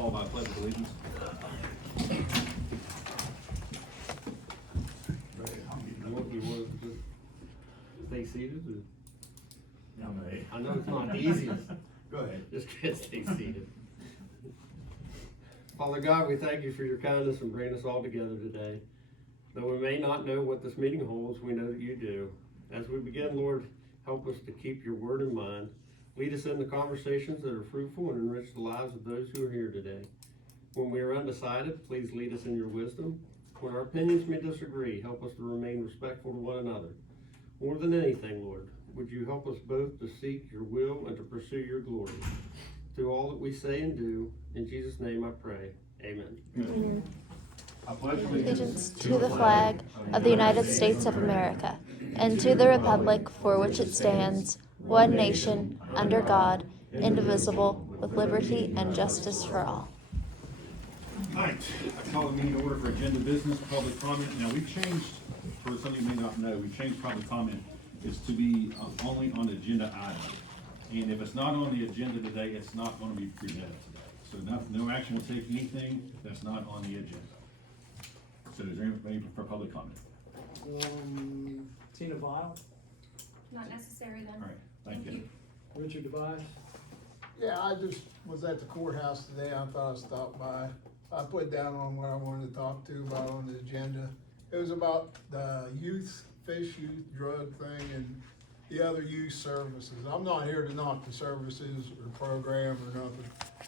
followed by a pledge of allegiance. You want to just stay seated? I I know it's not easy. Go ahead. Just can't stay seated. Father God, we thank you for your kindness and bringing us all together today. Though we may not know what this meeting holds, we know that you do. As we begin, Lord, help us to keep your word in mind. Lead us into conversations that are fruitful and enrich the lives of those who are here today. When we are undecided, please lead us in your wisdom. When our opinions may disagree, help us to remain respectful to one another. More than anything, Lord, would you help us both to seek your will and to pursue your glory. Through all that we say and do, in Jesus' name I pray. Amen. Amen. I pledge Allegiance to the flag of the United States of America and to the republic for which it stands, one nation, under God, indivisible, with liberty and justice for all. All right, I call the meeting to order for agenda business, public comment. Now, we've changed, for some of you may not know, we've changed public comment is to be only on the agenda item. And if it's not on the agenda today, it's not going to be presented today. So no action will take anything that's not on the agenda. So is there anybody for public comment? Tina Vile, Not necessary then. All right, thank you. Richard Device. Yeah, I just was at the courthouse today. I thought I'd stop by. I put down on what I wanted to talk to about on the agenda. It was about the fish youth drug thing and the other youth services. I'm not here to knock the services or program or nothing.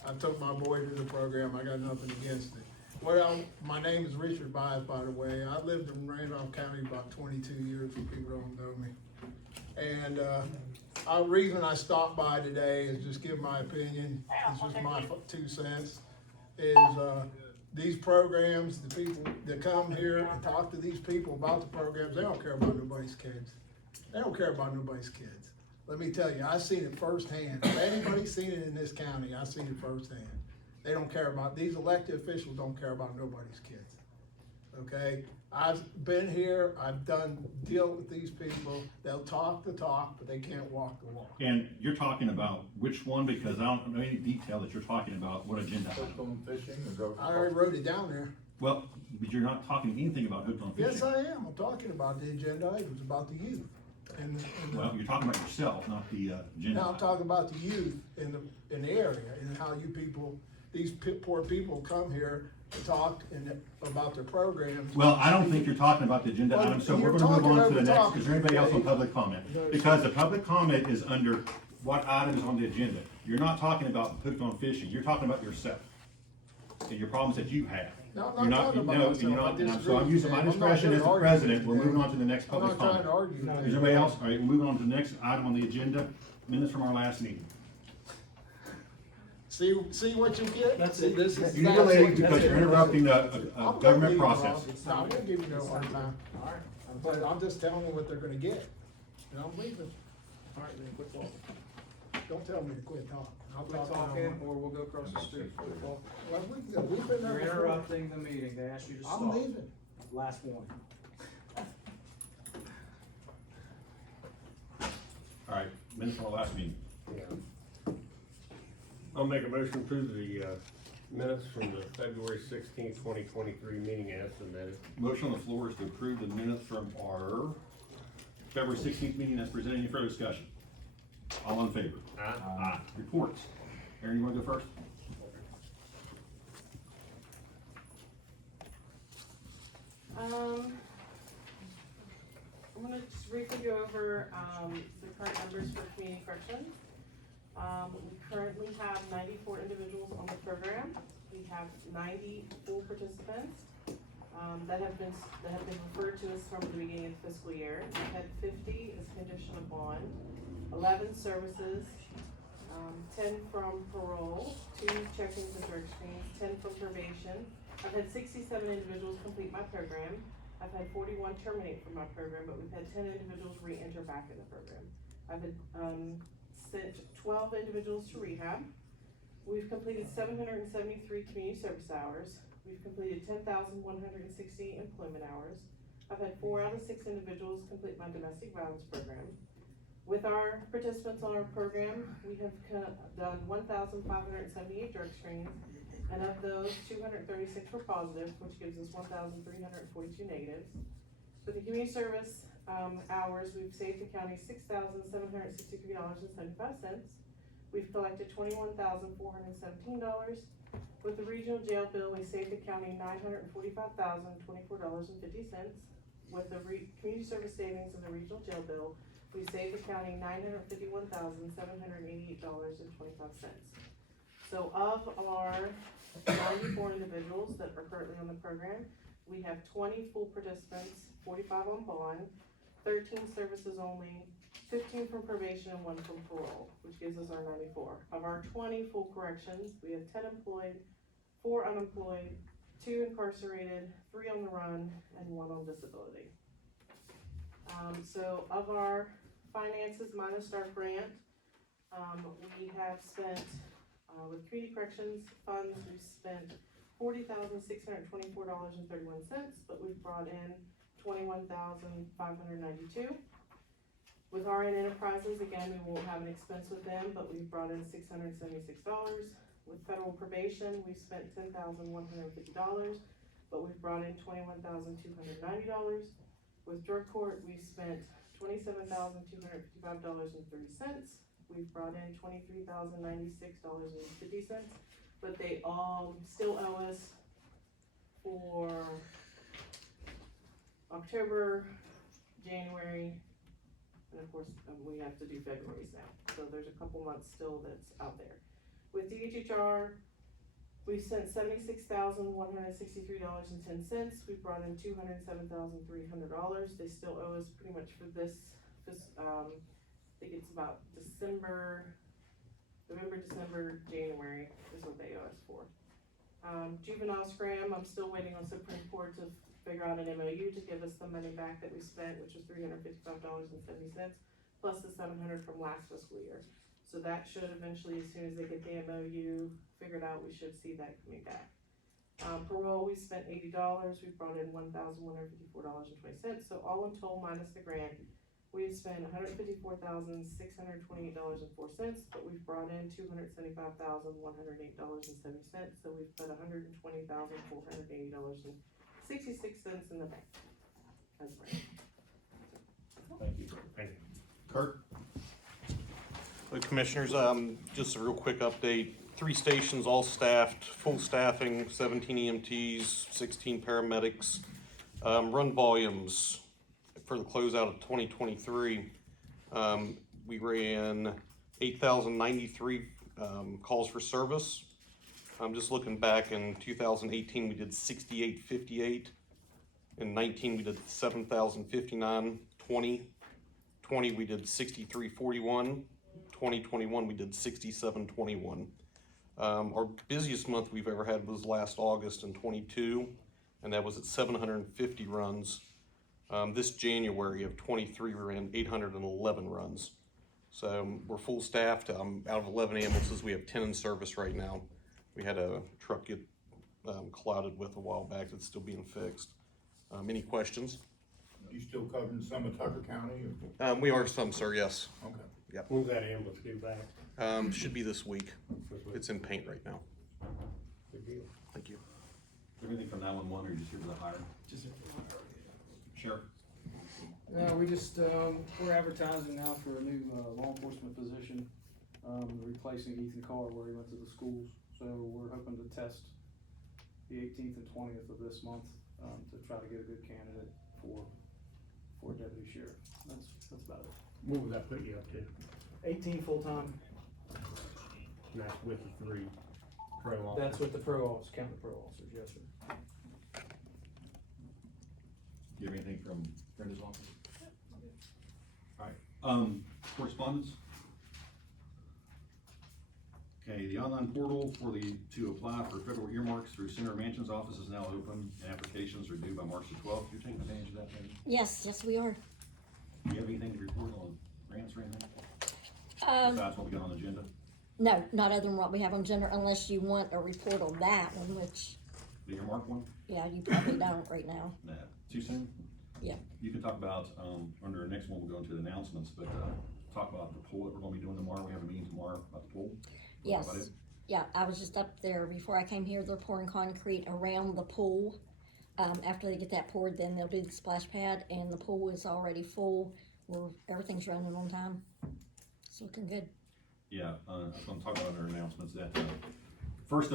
I took my boy to the program. I got nothing against it. Well, my name is Richard Byes, by the way. I lived in Randolph County about 22 years, for people who don't know me. And the reason I stopped by today is just give my opinion. It's just my 2 cents. Is these programs, the people that come here and talk to these people about the programs, they don't care about nobody's kids. They don't care about nobody's kids. Let me tell you, I've seen it firsthand. If anybody's seen it in this county, I've seen it firsthand. They don't care about, these elected officials don't care about nobody's kids. Okay? I've been here, I've deal with these people. They'll talk the talk, but they can't walk the walk. And you're talking about which one, because I don't know any detail that you're talking about, what agenda item. I already wrote it down there. Well, but you're not talking anything about hooked on fishing. Yes, I am. I'm talking about the agenda items, about the youth. Well, you're talking about yourself, not the agenda. Now I'm item. talking about the youth in the area and how you people, these poor people come here to talk about their programs. Well, I don't think you're talking about the agenda Well, item, so we're you're gonna move talking on to the over next. talking, Is there anybody else on okay? public comment? Because the public comment is under what item is on the agenda. You're not talking about hooked on fishing, you're talking about yourself and your problems that you have. No, You're I'm not not, talking about no, myself. you're I not, disagree so I'm with using you. my I'm not discretion here as to the argue president, with we're you. moving on to the next I'm public not trying comment. to argue. Is there anybody else? All right, we're moving on to the next item on the agenda, minutes from our last meeting. See what you get? That's it. This is. You delay because you're interrupting a I'm government gonna give you process. No, I'm gonna give you no hard time. All right. But I'm just telling you what they're gonna get. And I'm leaving. All right, then quit talking. Don't tell me to quit talking. I'll Quit talk talking, or we'll go across the street. Quit talking. Well, we've been there You're before. interrupting the meeting. They asked you to stop. I'm leaving. Last one. All right, minutes from our last meeting. I'll make a motion to approve the minutes from the February 16th, 2023 meeting as submitted. Motion on the floor is to approve the minutes from our February 16th meeting as presented. Any further discussion? All in favor? Aye. Aye. Reports. Aaron, you wanna go first? I'm gonna just briefly go over, the current numbers for community corrections. We currently have 94 individuals on the program. We have 90 full participants, that have been referred to us from the beginning of the fiscal year. We've had 50 as condition of bond, 11 services, 10 from parole, 2 check-ins and drug screens, 10 from probation. I've had 67 individuals complete my program. I've had 41 terminate from my program, but we've had 10 individuals re-enter back in the program. I've had, sent 12 individuals to rehab. We've completed 773 community service hours. We've completed 10,160 employment hours. I've had 4 out of 6 individuals complete my domestic violence program. With our participants on our program, we have done 1,578 drug screens, and of opposed, 236 were positive, which gives us 1,342 negatives. For the community service hours, we've saved the county $6,763.75. We've collected $21,417. With the regional jail bill, we saved the county $945,024.50. With the community service savings of the regional jail bill, we saved the county $951,788.25. So of our 94 individuals that are currently on the program, we have 20 full participants, 45 on bond, 13 services only, 15 from probation, and 1 from parole, which gives us our 94. Of our 20 full corrections, we have 10 employed, 4 unemployed, 2 incarcerated, 3 on the run, and 1 on disability. So of our finances minus our grant, we have spent, with community corrections funds, we've spent $40,624.31, but we've brought in $21,592. With RN Enterprises, again, we won't have an expense with them, but we've brought in $676. With federal probation, we've spent $10,150, but we've brought in $21,290. With drug court, we've spent $27,255.30. We've brought in $23,096.50, but they all still owe us for October, January, and of course, we have to do February's now. So there's a couple months still that's out there. With DHR, we've sent $76,163.10. We brought in $207,300. They still owe us pretty much for this, I think it's about November, December, January is what they owe us for. Juvenile scram, I'm still waiting on Supreme Court to figure out an MOU to give us the money back that we spent, which was $355.70, plus the $700 from last fiscal year. So that should eventually, as soon as they get the MOU figured out, we should see that coming back. Parole, we spent $80, we brought in $1,154.20, so all in total minus the grant, we've spent $154,628.04, but we've brought in $275,108.70, so we've put $120,480.66 in the bank. That's right. Thank you. Kurt? Commissioners, just a real quick update. 3 stations, all staffed, full staffing, 17 EMTs, 16 paramedics. Run volumes for the closeout of 2023, we ran 8,093 calls for service. I'm just looking back in 2018, we did 6,858. In 19, we did 7,059. 20 we did 6,341. 2021, we did 6,721. Our busiest month we've ever had was last August in 22, and that was at 750 runs. This January of 23, we ran 811 runs. So we're full staffed. Out of 11 ambulances, we have 10 in service right now. We had a truck get collided with a while back that's still being fixed. Any questions? You still covering some of Tucker County? We are some, sir, yes. Okay. When's that ambulance due back? Should be this week. It's in paint right now. Good deal. Thank you. Is there anything from 911 or you just here for the hire? Just Sheriff? No, we just, we're advertising now for a new, law enforcement position, replacing Ethan Carr where he went to the schools. So we're hoping to test the 18th and 20th of this month, to try to get a good candidate for deputy sheriff. That's about it. What would that put you up to? 18 full-time. And that's with the 3 pro officers. That's with the pro officers, county pro officers, yes, sir. Do you have anything from Brenda's office? Alright, correspondence? Okay, the online portal to apply for federal earmarks through Senator Manchin's office is now open, and applications are due by March the 12th. You're taking advantage of that, maybe? Yes, we are. Do you have anything to report on grants or anything? Besides what we got on the agenda? No, not other than what we have on gender, unless you want a report on that one, which, The earmark one? yeah, you probably don't right now. Nah, too soon? Yeah. You can talk about, under the next one, we'll go into the announcements, but, talk about the poll that we're gonna be doing tomorrow. We have a meeting tomorrow about the poll. Yes. About it. Yeah, I was just up there before I came here. They're pouring concrete around the pool. After they get that poured, then they'll do the splash pad, and the pool is already full. Everything's running on time. It's looking good. Yeah, I was gonna talk about our announcements that, first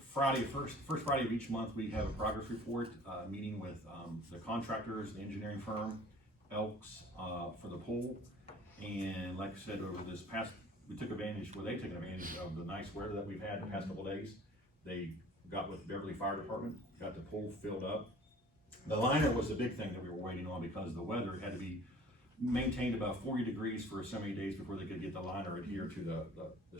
Friday of each month, we have a progress report, meeting with, the contractors, the engineering firm, Elks, for the pool. And like I said, over this past, they took advantage of the nice weather that we've had the past couple days. They got with Beverly Fire Department, got the pool filled up. The liner was the big thing that we were waiting on because the weather had to be maintained about 40 degrees for so many days before they could get the liner adhered to the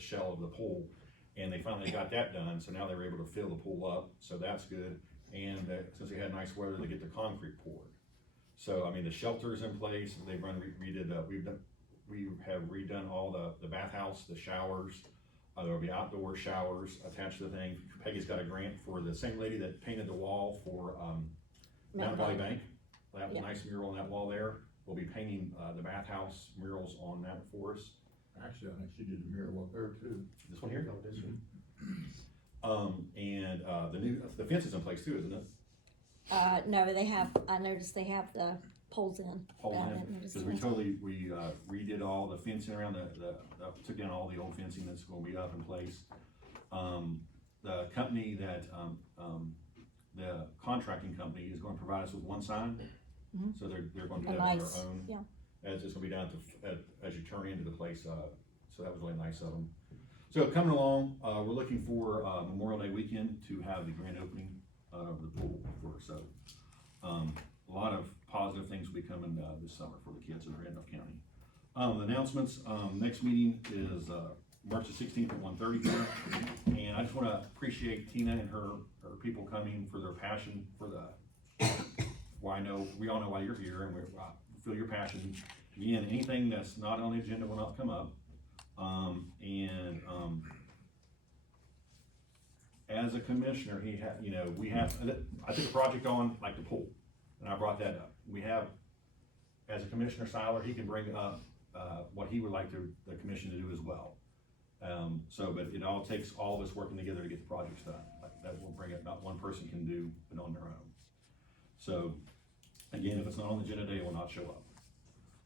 shell of the pool. And they finally got that done, so now they were able to fill the pool up, so that's good. And since they had nice weather, they get the concrete poured. So, I mean, the shelter's in place, we have redone all the bathhouse, the showers. There'll be outdoor showers attached to the thing. Peggy's got a grant for the same lady that painted the wall for Mountain Valley Bank. They have a nice mural on that wall there. We'll be painting the bathhouse murals on that for us. Actually, I think she did the mural up there too. This one here? Oh, this one. And the fence is in place too, isn't it? No, I noticed they have the poles in. Because we redid all the fencing around took down all the old fencing that's gonna be up in place. The company that, the contracting company is gonna provide us with one sign. Mhm. So they're gonna do that on Nice, their own. yeah. As it's gonna be down as you turn into the place, so that was really nice of them. So coming along, we're looking for, Memorial Day weekend to have the grand opening of the pool for us. So, a lot of positive things will be coming, this summer for the kids in Randolph County. The announcements, next meeting is, March the 16th at 1:30 here. And I just wanna appreciate Tina and her people coming for their passion for we all know why you're here, and we feel your passion. Again, anything that's not on the agenda will not come up. As a commissioner, I took a project on, like the pool, and I brought that up. We have, as a commissioner, Siler, he can bring up, what he would like the commission to do as well. But it all takes all of us working together to get the projects done. Like, that will bring it, not one person can do it on their own. So, again, if it's not on the agenda today, it will not show up.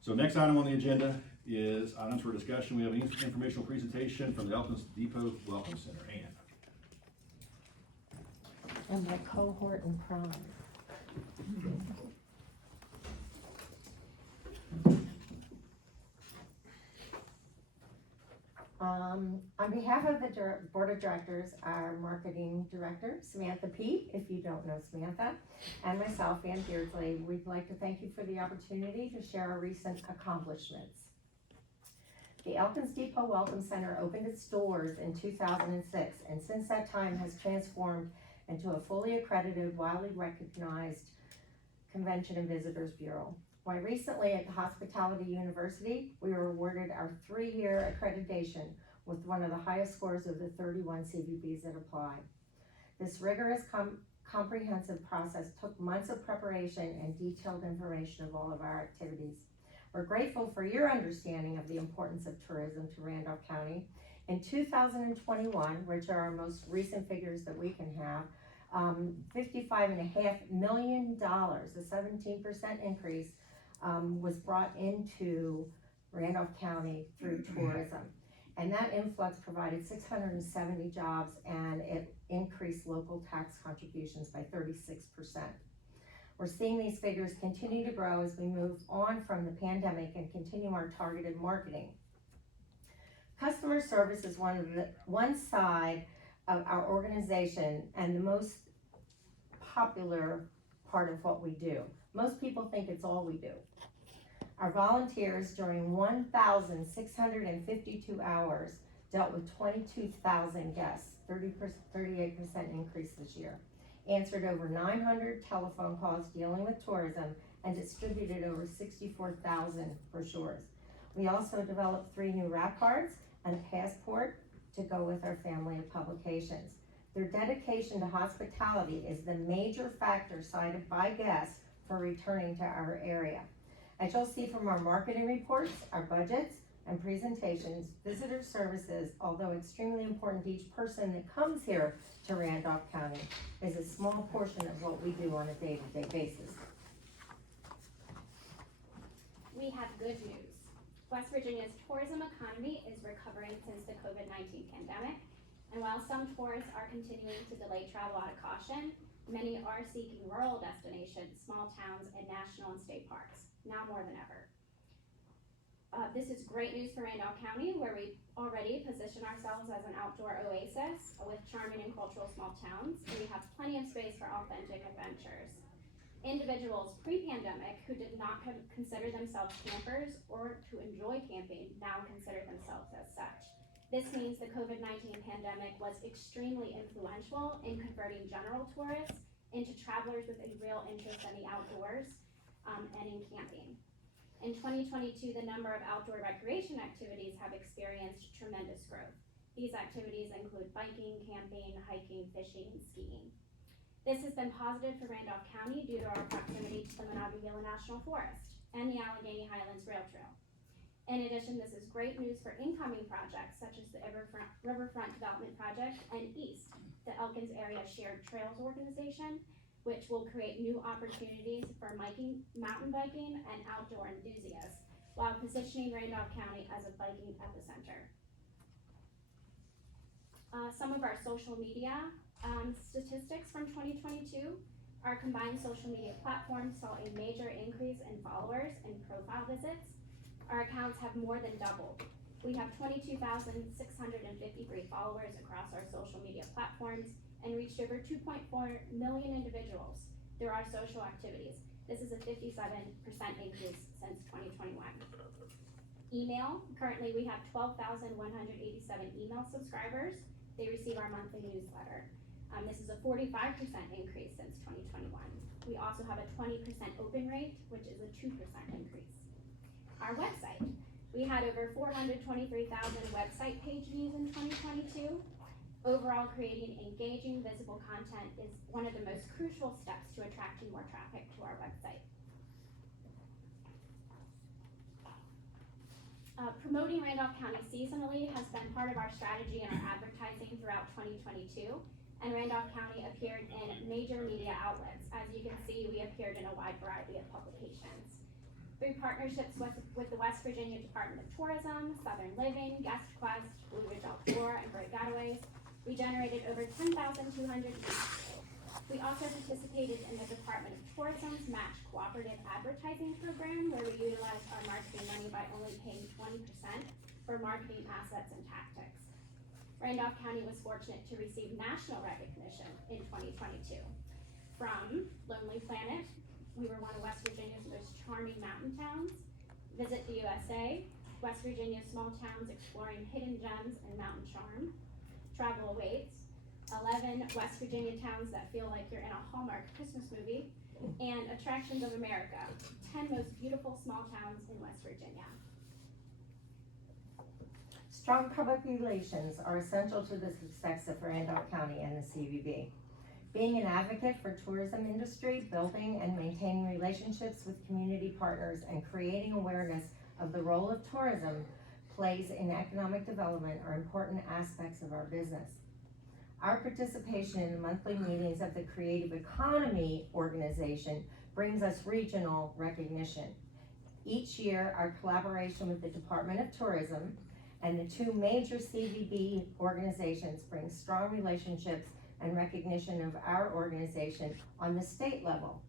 So next item on the agenda is items for discussion. We have an informational presentation from the Elkins Depot Welcome Center. Ann. And my cohort and prime. On behalf of the Board of Directors, our Marketing Director, Samantha Peete, if you don't know Samantha, and myself, Ann Beardsley, we'd like to thank you for the opportunity to share our recent accomplishments. The Elkins Depot Welcome Center opened its doors in 2006, and since that time has transformed into a fully accredited, widely recognized Convention and Visitors Bureau. Why recently at the Hospitality University, we were awarded our 3-year accreditation with one of the highest scores of the 31 CVBs that apply. This rigorous comprehensive process took months of preparation and detailed information of all of our activities. We're grateful for your understanding of the importance of tourism to Randolph County. In 2021, which are our most recent figures that we can have, $55.5 million, a 17% increase, was brought into Randolph County through tourism. And that influx provided 670 jobs, and it increased local tax contributions by 36%. We're seeing these figures continue to grow as we move on from the pandemic and continue our targeted marketing. Customer service is one side of our organization and the most popular part of what we do. Most people think it's all we do. Our volunteers during 1,652 hours dealt with 22,000 guests, 38% increase this year. Answered over 900 telephone calls dealing with tourism and distributed over 64,000 brochures. We also developed 3 new wrap cards and a passport to go with our family of publications. Their dedication to hospitality is the major factor cited by guests for returning to our area. As you'll see from our marketing reports, our budgets, and presentations, visitor services, although extremely important to each person that comes here to Randolph County, is a small portion of what we do on a day-to-day basis. We have good news. West Virginia's tourism economy is recovering since the COVID-19 pandemic, and while some tourists are continuing to delay travel out of caution, many are seeking rural destinations, small towns, and national and state parks, now more than ever. This is great news for Randolph County, where we already position ourselves as an outdoor oasis with charming and cultural small towns, and we have plenty of space for authentic adventures. Individuals pre-pandemic who did not consider themselves campers or to enjoy camping now consider themselves as such. This means the COVID-19 pandemic was extremely influential in converting general tourists into travelers with a real interest in the outdoors and in camping. In 2022, the number of outdoor recreation activities have experienced tremendous growth. These activities include biking, camping, hiking, fishing, and skiing. This has been positive for Randolph County due to our proximity to the Monongahela National Forest and the Allegheny Highlands Rail Trail. In addition, this is great news for incoming projects such as the Riverfront Development Project and EAST, the Elkins Area Shared Trails Organization, which will create new opportunities for mountain biking and outdoor enthusiasts, while positioning Randolph County as a biking epicenter. Some of our social media statistics from 2022, our combined social media platforms saw a major increase in followers and profile visits. Our accounts have more than doubled. We have 22,653 followers across our social media platforms and reached over 2.4 million individuals through our social activities. This is a 57% increase since 2021. Email, currently we have 12,187 email subscribers. They receive our monthly newsletter. This is a 45% increase since 2021. We also have a 20% open rate, which is a 2% increase. Our website, we had over 423,000 website page views in 2022. Overall, creating engaging, visible content is one of the most crucial steps to attracting more traffic to our website. Promoting Randolph County seasonally has been part of our strategy and our advertising throughout 2022, and Randolph County appeared in major media outlets. As you can see, we appeared in a wide variety of publications. Through partnerships with the West Virginia Department of Tourism, Southern Living, Guest Quest, Blue Ridge Outdoor, and Bright Getaways, we generated over 10,200 leads. We also participated in the Department of Tourism's Match Cooperative Advertising Program, where we utilized our marketing money by only paying 20% for marketing assets and tactics. Randolph County was fortunate to receive national recognition in 2022. From Lonely Planet, we were one of West Virginia's most charming mountain towns. Visit the USA, West Virginia Small Towns Exploring Hidden Gems and Mountain Charm. Travel Awaits, 11 West Virginia towns that feel like you're in a Hallmark Christmas movie, and Attractions of America, 10 most beautiful small towns in West Virginia. Strong public relations are essential to the success of Randolph County and the CVB. Being an advocate for tourism industry, building and maintaining relationships with community partners, and creating awareness of the role of tourism plays in economic development are important aspects of our business. Our participation in the monthly meetings of the Creative Economy organization brings us regional recognition. Each year, our collaboration with the Department of Tourism and the two major CVB organizations brings strong relationships and recognition of our organization on the state level.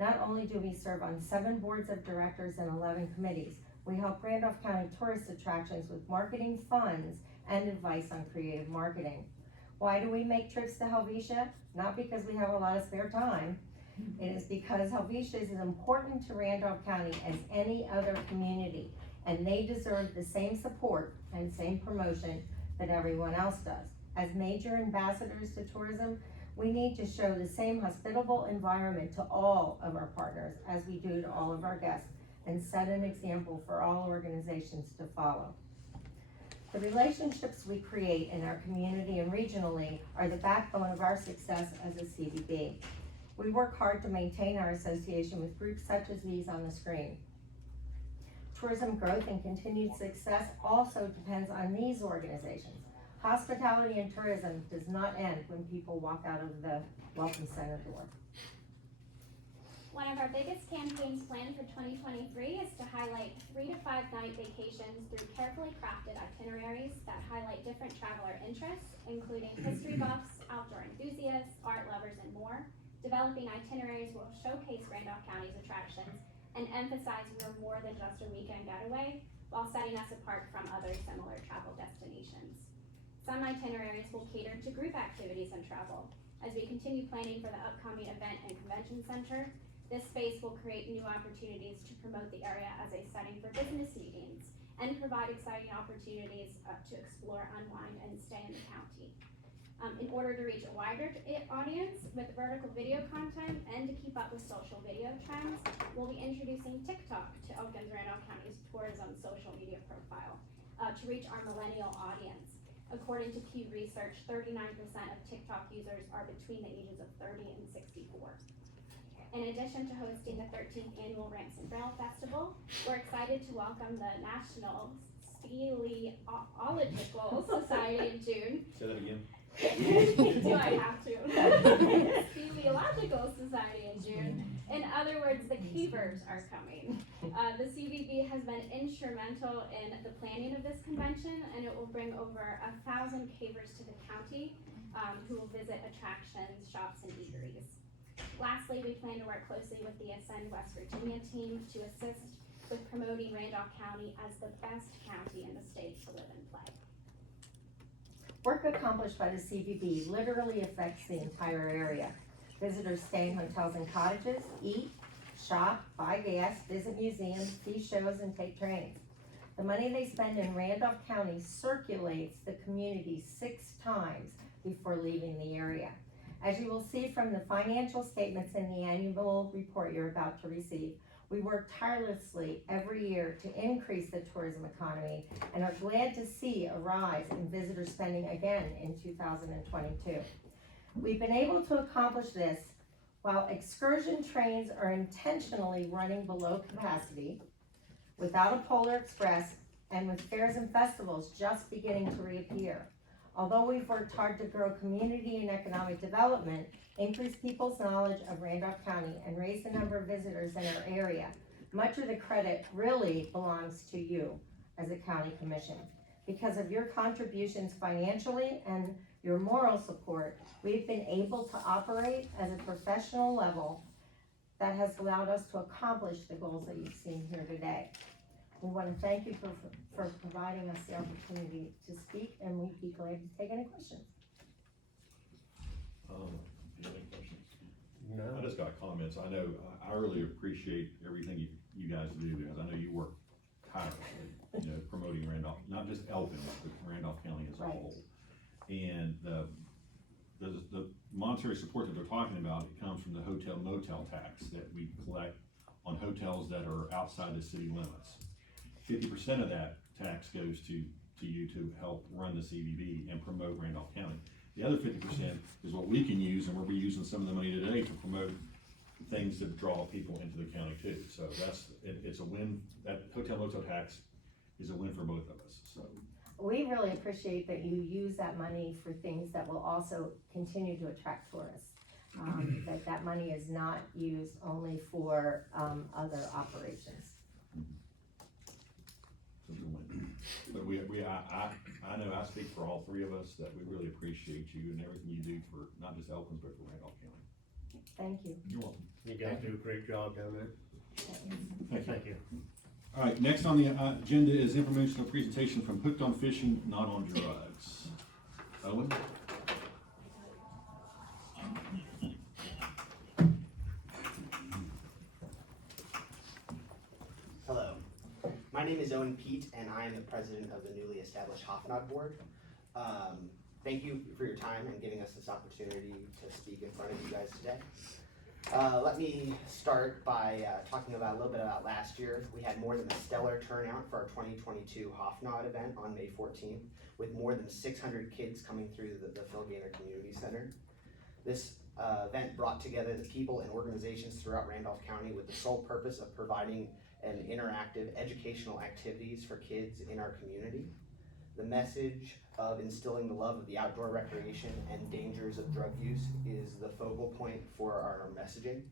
Not only do we serve on 7 boards of directors and 11 committees, we help Randolph County tourist attractions with marketing funds and advice on creative marketing. Why do we make trips to Helvetia? Not because we have a lot of spare time. It is because Helvetia is as important to Randolph County as any other community, and they deserve the same support and same promotion that everyone else does. As major ambassadors to tourism, we need to show the same hospitable environment to all of our partners as we do to all of our guests, and set an example for all organizations to follow. The relationships we create in our community and regionally are the backbone of our success as a CVB. We work hard to maintain our association with groups such as these on the screen. Tourism growth and continued success also depends on these organizations. Hospitality and tourism does not end when people walk out of the Welcome Center door. One of our biggest campaigns planned for 2023 is to highlight 3 to 5 night vacations through carefully crafted itineraries that highlight different traveler interests, including history buffs, outdoor enthusiasts, art lovers, and more. Developing itineraries will showcase Randolph County's attractions and emphasize we're more than just a weekend getaway, while setting us apart from other similar travel destinations. Some itineraries will cater to group activities and travel. As we continue planning for the upcoming event and convention center, this space will create new opportunities to promote the area as a setting for business meetings and provide exciting opportunities to explore, unwind, and stay in the county. In order to reach a wider audience with vertical video content and to keep up with social video trends, we'll be introducing TikTok to Elkins Randolph County's tourism social media profile to reach our millennial audience. According to Pew Research, 39% of TikTok users are between the ages of 30 and 64. In addition to hosting the 13th annual Ramps and Rail Festival, we're excited to welcome the National Speleological Society in June. Say that again. Do I have to? Speleological Society in June. In other words, the cavers are coming. The CVB has been instrumental in the planning of this convention, and it will bring over 1,000 cavers to the county who will visit attractions, shops, and eateries. Lastly, we plan to work closely with the Ascend West Virginia team to assist with promoting Randolph County as the best county in the state to live and play. Work accomplished by the CVB literally affects the entire area. Visitors stay in hotels and cottages, eat, shop, buy gas, visit museums, see shows, and take trains. The money they spend in Randolph County circulates the community 6 times before leaving the area. As you will see from the financial statements in the annual report you're about to receive, we work tirelessly every year to increase the tourism economy and are glad to see a rise in visitor spending again in 2022. We've been able to accomplish this while excursion trains are intentionally running below capacity, without a Polar Express, and with fairs and festivals just beginning to reappear. Although we've worked hard to grow community and economic development, increase people's knowledge of Randolph County, and raise the number of visitors in our area, much of the credit really belongs to you as a county commission. Because of your contributions financially and your moral support, we've been able to operate at a professional level that has allowed us to accomplish the goals that you've seen here today. We want to thank you for providing us the opportunity to speak, and we'd be glad to take any questions. Do you have any questions? No. I just got comments. I know, I really appreciate everything you guys do, because I know you work tirelessly, promoting Randolph, not just Elkins, but Randolph County as a Right. whole. And the monetary support that they're talking about, it comes from the hotel motel tax that we collect on hotels that are outside the city limits. 50% of that tax goes to you to help run the CVB and promote Randolph County. The other 50% is what we can use, and we'll be using some of the money today to promote things that draw people into the county too. So it's a win. That hotel motel tax is a win for both of us, so. We really appreciate that you use that money for things that will also continue to attract tourists. That money is not used only for other operations. So it's a win. But I know I speak for all 3 of us that we really appreciate you and everything you do for not just Elkins, but for Randolph County. Thank you. You're welcome. You guys do a great job down there. Thank you. you. All right, next on the agenda is informational presentation from Hooked on Fishing, Not on Drugs. Owen? Hello, my name is Owen Pete, and I am the president of the newly established Hofnod Board. Thank you for your time and giving us this opportunity to speak in front of you guys today. Let me start by talking about a little bit about last year. We had more than a stellar turnout for our 2022 Hofnod event on May 14th, with more than 600 kids coming through the Phil Gaynor Community Center. This event brought together the people and organizations throughout Randolph County with the sole purpose of providing and interactive educational activities for kids in our community. The message of instilling the love of the outdoor recreation and dangers of drug use is the focal point for our messaging.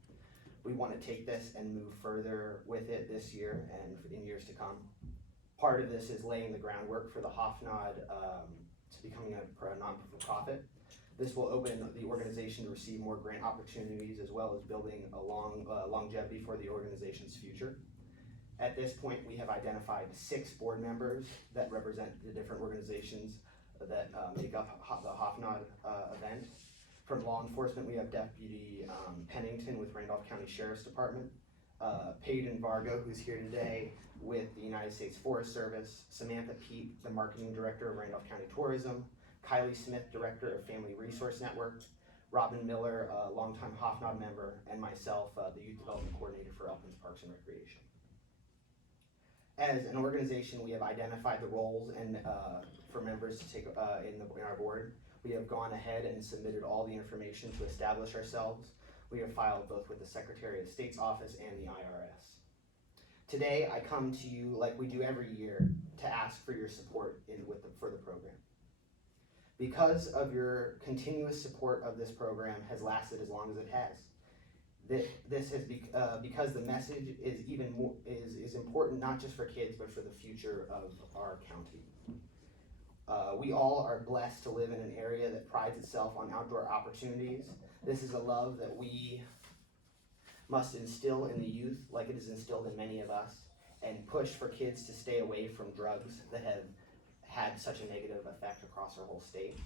We want to take this and move further with it this year and in years to come. Part of this is laying the groundwork for the Hofnod to becoming a non-profit. This will open the organization to receive more grant opportunities as well as building a longevity for the organization's future. At this point, we have identified 6 board members that represent the different organizations that make up the Hofnod event. From law enforcement, we have Deputy Pennington with Randolph County Sheriff's Department, Peyton Vargo, who's here today with the United States Forest Service, Samantha Peet, the Marketing Director of Randolph County Tourism, Kylie Smith, Director of Family Resource Network, Robin Miller, a longtime Hofnod member, and myself, the Youth Development Coordinator for Elkins Parks and Recreation. As an organization, we have identified the roles and for members to take in our board. We have gone ahead and submitted all the information to establish ourselves. We have filed both with the Secretary of State's office and the IRS. Today, I come to you like we do every year to ask for your support for the program. Because of your continuous support of this program has lasted as long as it has. This has because the message is even more is important not just for kids but for the future of our county. We all are blessed to live in an area that prides itself on outdoor opportunities. This is a love that we must instill in the youth like it is instilled in many of us, and push for kids to stay away from drugs that have had such a negative effect across our whole state.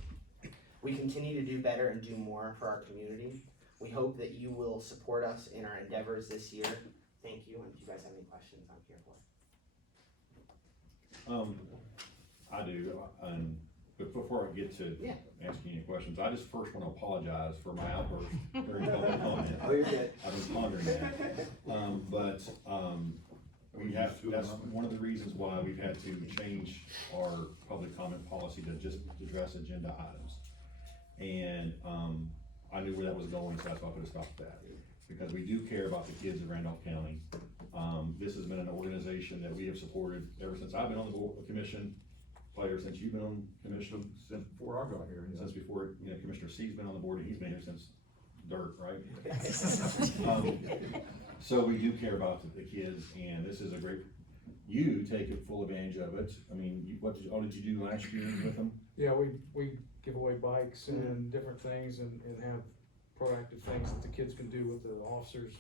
We continue to do better and do more for our community. We hope that you will support us in our endeavors this year. Thank you, and if you guys have any questions, I'm here for. I do, but before I get to asking any questions, I just first want to apologize for my outburst during public comment. Oh, you're good. I've been pondering that. We have, that's one of the reasons why we've had to change our public comment policy to just address agenda items. And I knew where that was going, so that's why I put a stop to that. Because we do care about the kids of Randolph County. This has been an organization that we have supported ever since I've been on the board commission, probably since you've been on commission. Since before I got here. Since before, Commissioner C's been on the board, and he's been here since dirt, right? So we do care about the kids, and this is a great, you take full advantage of it. I mean, what did you do last year with them? Yeah, we give away bikes and different things and have proactive things that the kids can do with the officers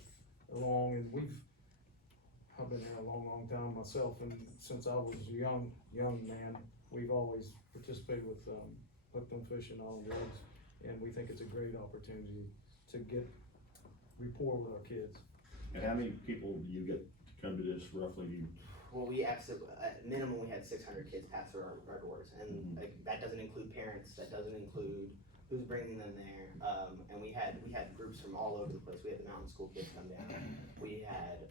along, and I've been here a long time myself, and since I was a young man, we've always participated with hook 'em fishing on rigs, and we think it's a great opportunity to get rapport with our kids. And how many people do you get to come to this roughly? Well, we absolutely, at minimum, we had 600 kids pass through our doors, and like, that doesn't include parents, that doesn't include who's bringing them there. And we had groups from all over the place. We had the mountain school kids come down. We had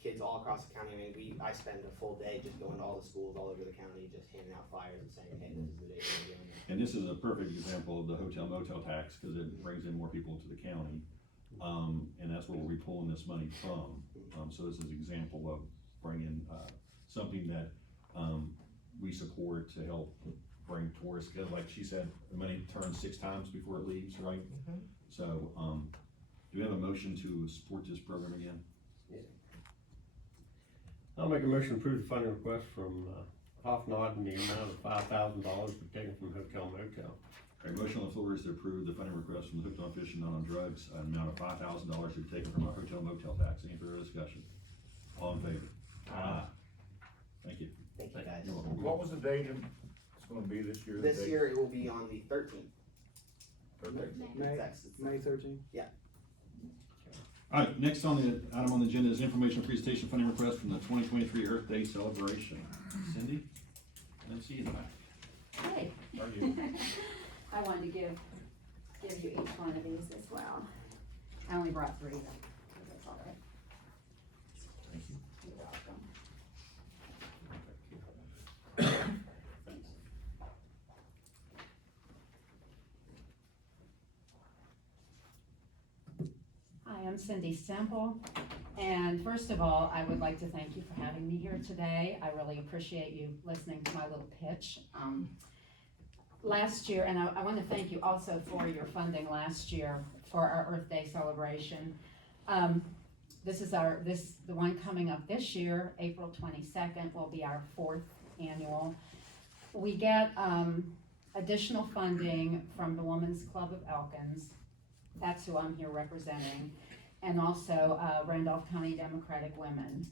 kids all across the county. I mean, I spend a full day just going to all the schools all over the county, just handing out flyers and saying, hey, this is the day we're doing it. And this is a perfect example of the hotel motel tax, because it brings in more people to the county. And that's where we're pulling this money from. So this is an example of bringing something that we support to help bring tourists, because like she said, the money turns 6 times before it leaves, right? Mm-hmm. So do we have a motion to support this program again? Yeah. I'll make a motion to approve the funding request from Hofnod in the amount of $5,000 to be taken from hotel motel. Our motion on the floor is to approve the funding request from the Hooked on Fishing Not on Drugs, an amount of $5,000 to be taken from our hotel motel tax. Any further discussion? All in favor? Aye. Thank you. Thank you, guys. You're welcome. What was the date it's gonna be this year? This year, it will be on the 13th. May 13th. All right, next on the item on the agenda is information presentation funding request from the 2023 Earth Day celebration. Cindy? I didn't see you in the back. Hey. How are you? I wanted to give you each one of these as well. I only brought 3 though, so that's all right. Thank you. You're welcome. Hi, I'm Cindy Semple. And first of all, I would like to thank you for having me here today. I really appreciate you listening to my little pitch. Last year, and I want to thank you also for your funding last year for our Earth Day celebration. The one coming up this year, April 22nd, will be our 4th annual. We get additional funding from the Women's Club of Elkins. That's who I'm here representing. And also Randolph County Democratic Women.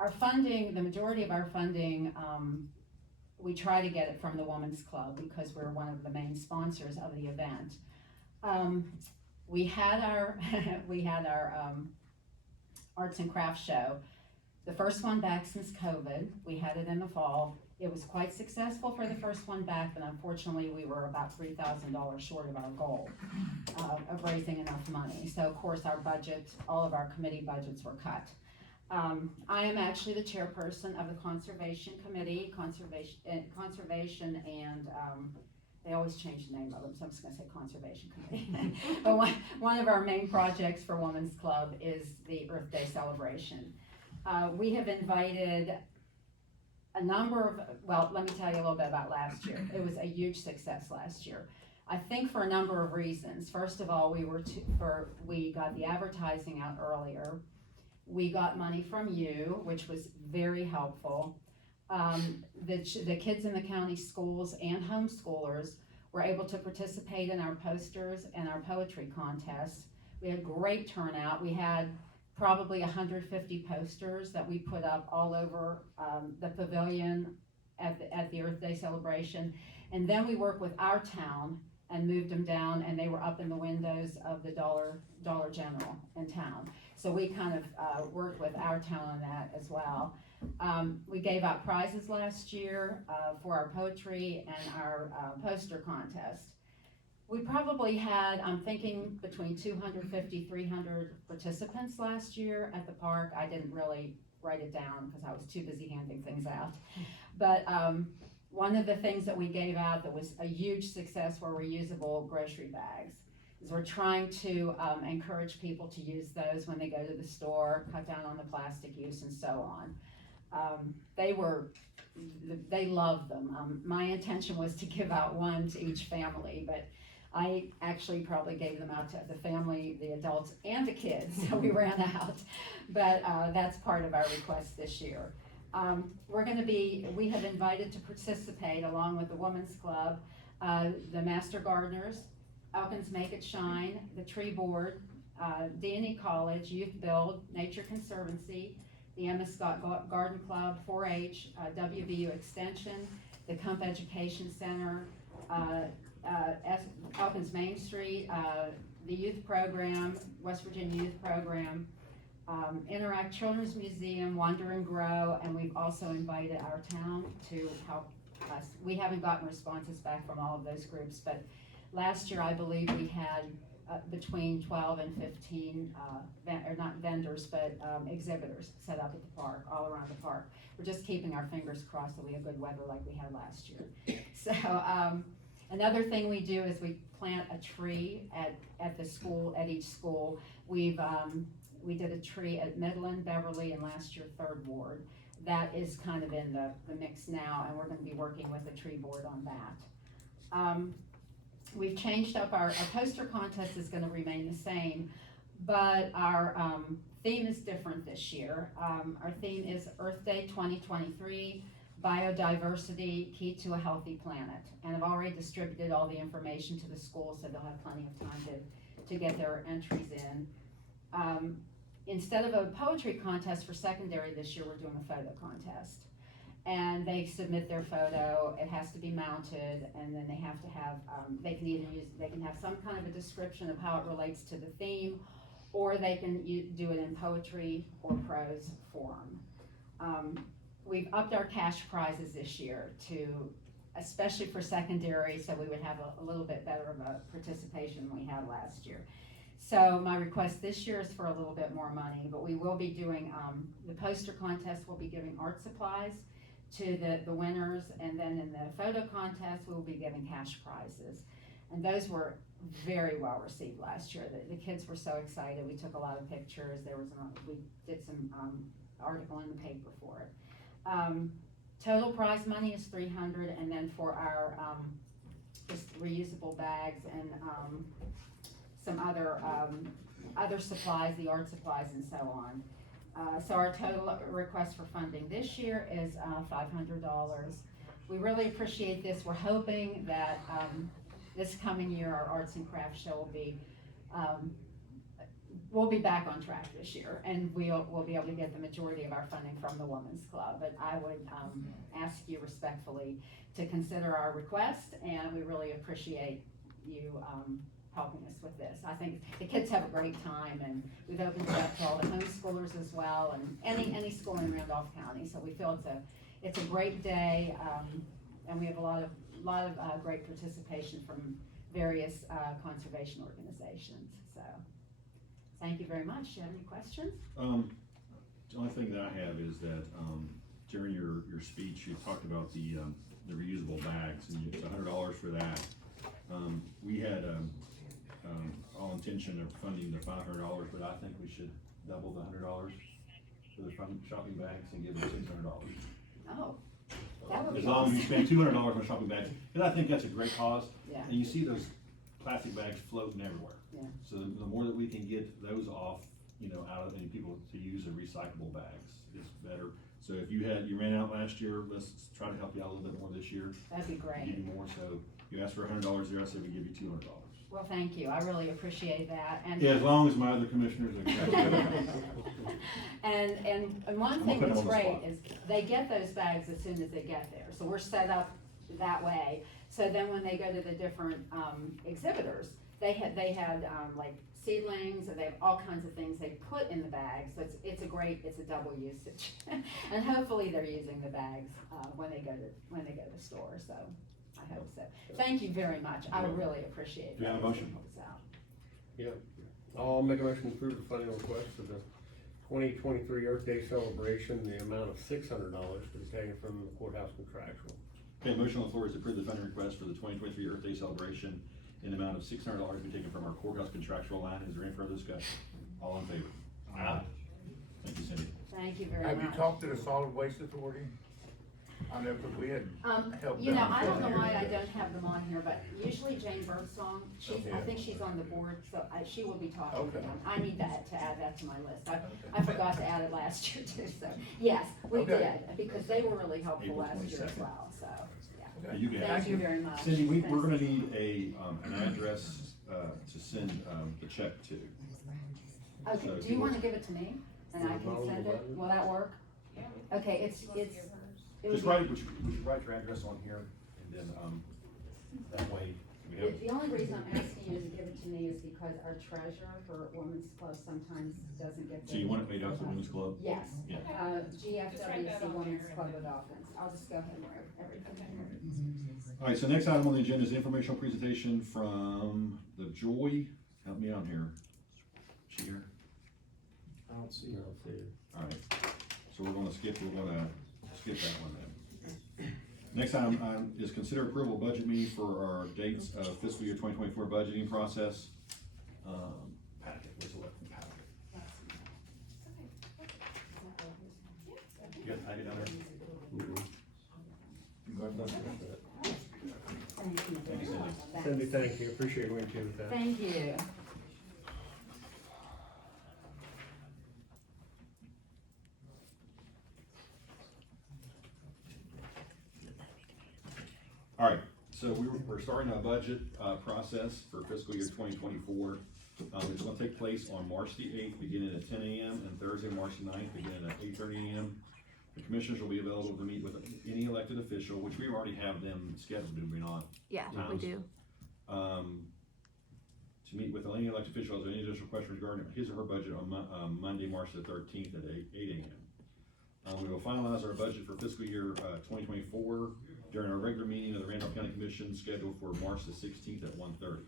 Our funding, the majority of our funding, we try to get it from the Women's Club because we're one of the main sponsors of the event. We had our arts and crafts show, the first one back since COVID. We had it in the fall. It was quite successful for the first one back, but unfortunately we were about $3,000 short of our goal of raising enough money. So of course our budget, all of our committee budgets were cut. I am actually the chairperson of the Conservation Committee, Conservation and they always change the name of them, so I'm just gonna say Conservation Committee. But one of our main projects for Women's Club is the Earth Day celebration. We have invited a number of, well, let me tell you a little bit about last year. It was a huge success last year. I think for a number of reasons. First of all, we got the advertising out earlier. We got money from you, which was very helpful. The kids in the county schools and homeschoolers were able to participate in our posters and our poetry contests. We had great turnout. We had probably 150 posters that we put up all over the pavilion at the Earth Day celebration. And then we worked with our town and moved them down, and they were up in the windows of the Dollar General in town. So we kind of worked with our town on that as well. We gave out prizes last year for our poetry and our poster contest. We probably had, I'm thinking, between 250, 300 participants last year at the park. I didn't really write it down because I was too busy handing things out. But one of the things that we gave out that was a huge success were reusable grocery bags. Is we're trying to encourage people to use those when they go to the store, cut down on the plastic use and so on. They loved them. My intention was to give out one to each family, but I actually probably gave them out to the family, the adults, and the kids, so we ran out. But that's part of our request this year. We have invited to participate along with the Women's Club, the Master Gardeners, Elkins Make It Shine, the Tree Board, D&E College, Youth Build, Nature Conservancy, the Emma Scott Garden Club, 4-H, WVU Extension, the Kump Education Center, Elkins Main Street, the Youth Program, West Virginia Youth Program, Interact Children's Museum, Wander and Grow, and we've also invited our town to help us. We haven't gotten responses back from all of those groups, but last year I believe we had between 12 and 15, not vendors, but exhibitors set up at the park, all around the park. We're just keeping our fingers crossed that we have good weather like we had last year. So another thing we do is we plant a tree at the school, at each school. We did a tree at Midland, Beverly, and last year 3rd Ward. That is kind of in the mix now, and we're going to be working with the tree board on that. We've changed up our poster contest is going to remain the same, but our theme is different this year. Our theme is Earth Day 2023, Biodiversity, Key to a Healthy Planet. And I've already distributed all the information to the schools, so they'll have plenty of time to get their entries in. Instead of a poetry contest for secondary this year, we're doing a photo contest. And they submit their photo, it has to be mounted, and then they have to have, they can have some kind of a description of how it relates to the theme, or they can do it in poetry or prose form. We've upped our cash prizes this year especially for secondary, so we would have a little bit better of a participation than we had last year. So my request this year is for a little bit more money, but we will be doing, the poster contest, we'll be giving art supplies to the winners, and then in the photo contest, we'll be giving cash prizes. And those were very well received last year. The kids were so excited. We took a lot of pictures. We did some article in the paper for it. Total prize money is $300, and then for our just reusable bags and some other supplies, the art supplies and so on. So our total request for funding this year is $500. We really appreciate this. We're hoping that this coming year our arts and crafts show we'll be back on track this year, and we'll be able to get the majority of our funding from the Women's Club. But I would ask you respectfully to consider our request, and we really appreciate you helping us with this. I think the kids have a great time, and we've opened it up to all the homeschoolers as well, and any school in Randolph County. So we feel it's a great day, and we have a lot of great participation from various conservation organizations. So thank you very much. Do you have any questions? The only thing that I have is that during your speech, you talked about the reusable bags, and it's $100 for that. We had all intention of funding the $500, but I think we should double the $100 for the shopping bags and give them $600. Oh, that would be As long as awesome. you spend $200 on shopping bags, and I think that's a great cause. Yeah. And you see those plastic bags floating everywhere. Yeah. So the more that we can get those off, out of any people to use the recyclable bags is better. So if you ran out last year, let's try to help you out a little bit more this year. That'd be great. Give you more. So you asked for $100 there, I said we give you $200. Well, thank you. I really appreciate that. And Yeah, as long as my other commissioners are. and one I'm thing gonna put that's them on the great spot. is they get those bags as soon as they get there. So we're set up that way. So then when they go to the different exhibitors, they had like seedlings, and they have all kinds of things they put in the bags. So it's a double usage. And hopefully they're using the bags when they go to the store. So I hope so. Thank you very much. I really appreciate it. Do you have a motion? Help us out. Yeah, I'll make a motion to approve the funding request for the 2023 Earth Day celebration, in the amount of $600 to be taken from the courthouse contractual. Okay, motion on the floor is to approve the funding request for the 2023 Earth Day celebration in the amount of $600 to be taken from our courthouse contractual line. Is there any further discussion? All in favor? Aye. Thank you, Cindy. Thank you very much. Have you talked to the solid waste authority? I know, because we had helped You know, them I don't know before. why I don't have them on here, but usually Jane Birdsong, I think she's on the board, so she will be talking to Okay. them. I need to add that to my list. I forgot to add it last year too, so, yes, we Okay. did, because they were really helpful April last year as 22nd. well, so, yeah. You can Thank you very much. Cindy, we're Thanks. gonna need an address, to send, the check to. Okay, So do you wanna give it to me, and I can send it? Will that work? Okay, it would Just be- write, would you write your address on here, and then, that way we have. The only reason I'm asking you to give it to me is because our treasurer for Women's Club sometimes doesn't get. So you want it made out to the Women's Club? Yes. Yeah. GFWC Women's Club of Athens. I'll just go ahead and write everything. All right, so next item on the agenda is informational presentation from the Joy, help me out here. She here? I don't see it. All right, so we're gonna skip that one then. Next item is consider approval of budget meeting for our dates of fiscal year 2024 budgeting process. Packet, where's the left packet? You got the packet down there? Thank you. Thank you, Cindy. Cindy, thank you, appreciate what you did with that. Thank you. All right, so we're starting a budget process for fiscal year 2024. It's gonna take place on March the 8th, beginning at 10 a.m. and Thursday, March the 9th, beginning at 8:30 a.m. The commissioners will be available to meet with any elected official, which we already have them scheduled, do we not? Yeah, we Times. do. To meet with any elected official, or any additional questions regarding his or her budget on Monday, March the 13th at 8 a.m. We will finalize our budget for fiscal year 2024 during our regular meeting of the Randolph County Commission scheduled for March the 16th at 1:30.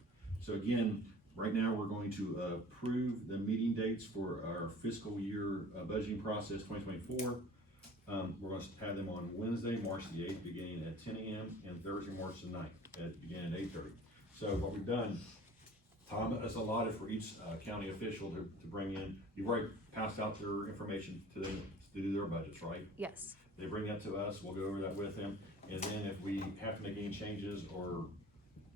So again, right now, we're going to approve the meeting dates for our fiscal year budgeting process 2024. We're going to have them on Wednesday, March the 8th, beginning at 10 a.m. and Thursday, March the 9th, beginning at 8:30. So what we've done time is allotted for each, county official to bring in. You've already passed out their information to them to do their budgets, right? Yes. They bring that to us, we'll go over that with them, and then if we have to make any changes or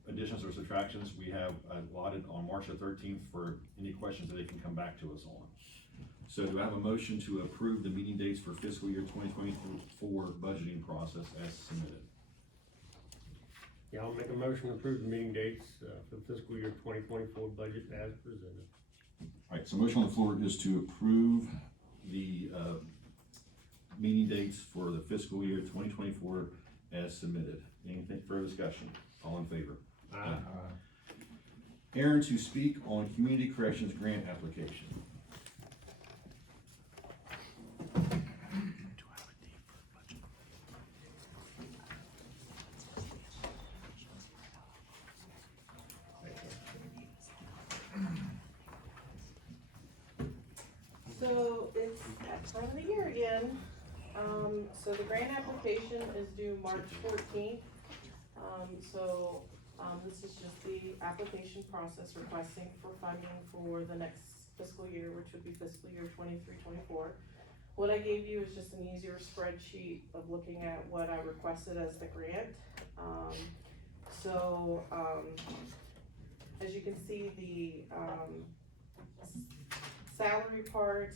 additions or subtractions, we have allotted on March the 13th for any questions that they can come back to us on. So do I have a motion to approve the meeting dates for fiscal year 2024 budgeting process as submitted? Yeah, I'll make a motion to approve the meeting dates, for the fiscal year 2024 budget as presented. All right, so motion on the floor is to approve the, meeting dates for the fiscal year 2024 as submitted. Anything further discussion? All in favor? Aye. Aaron to speak on community corrections grant application. So it's that time of the year again. So the grant application is due March 14th. This is just the application process requesting for funding for the next fiscal year, which would be fiscal year 23-24. What I gave you is just an easier spreadsheet of looking at what I requested as the grant. As you can see, the salary part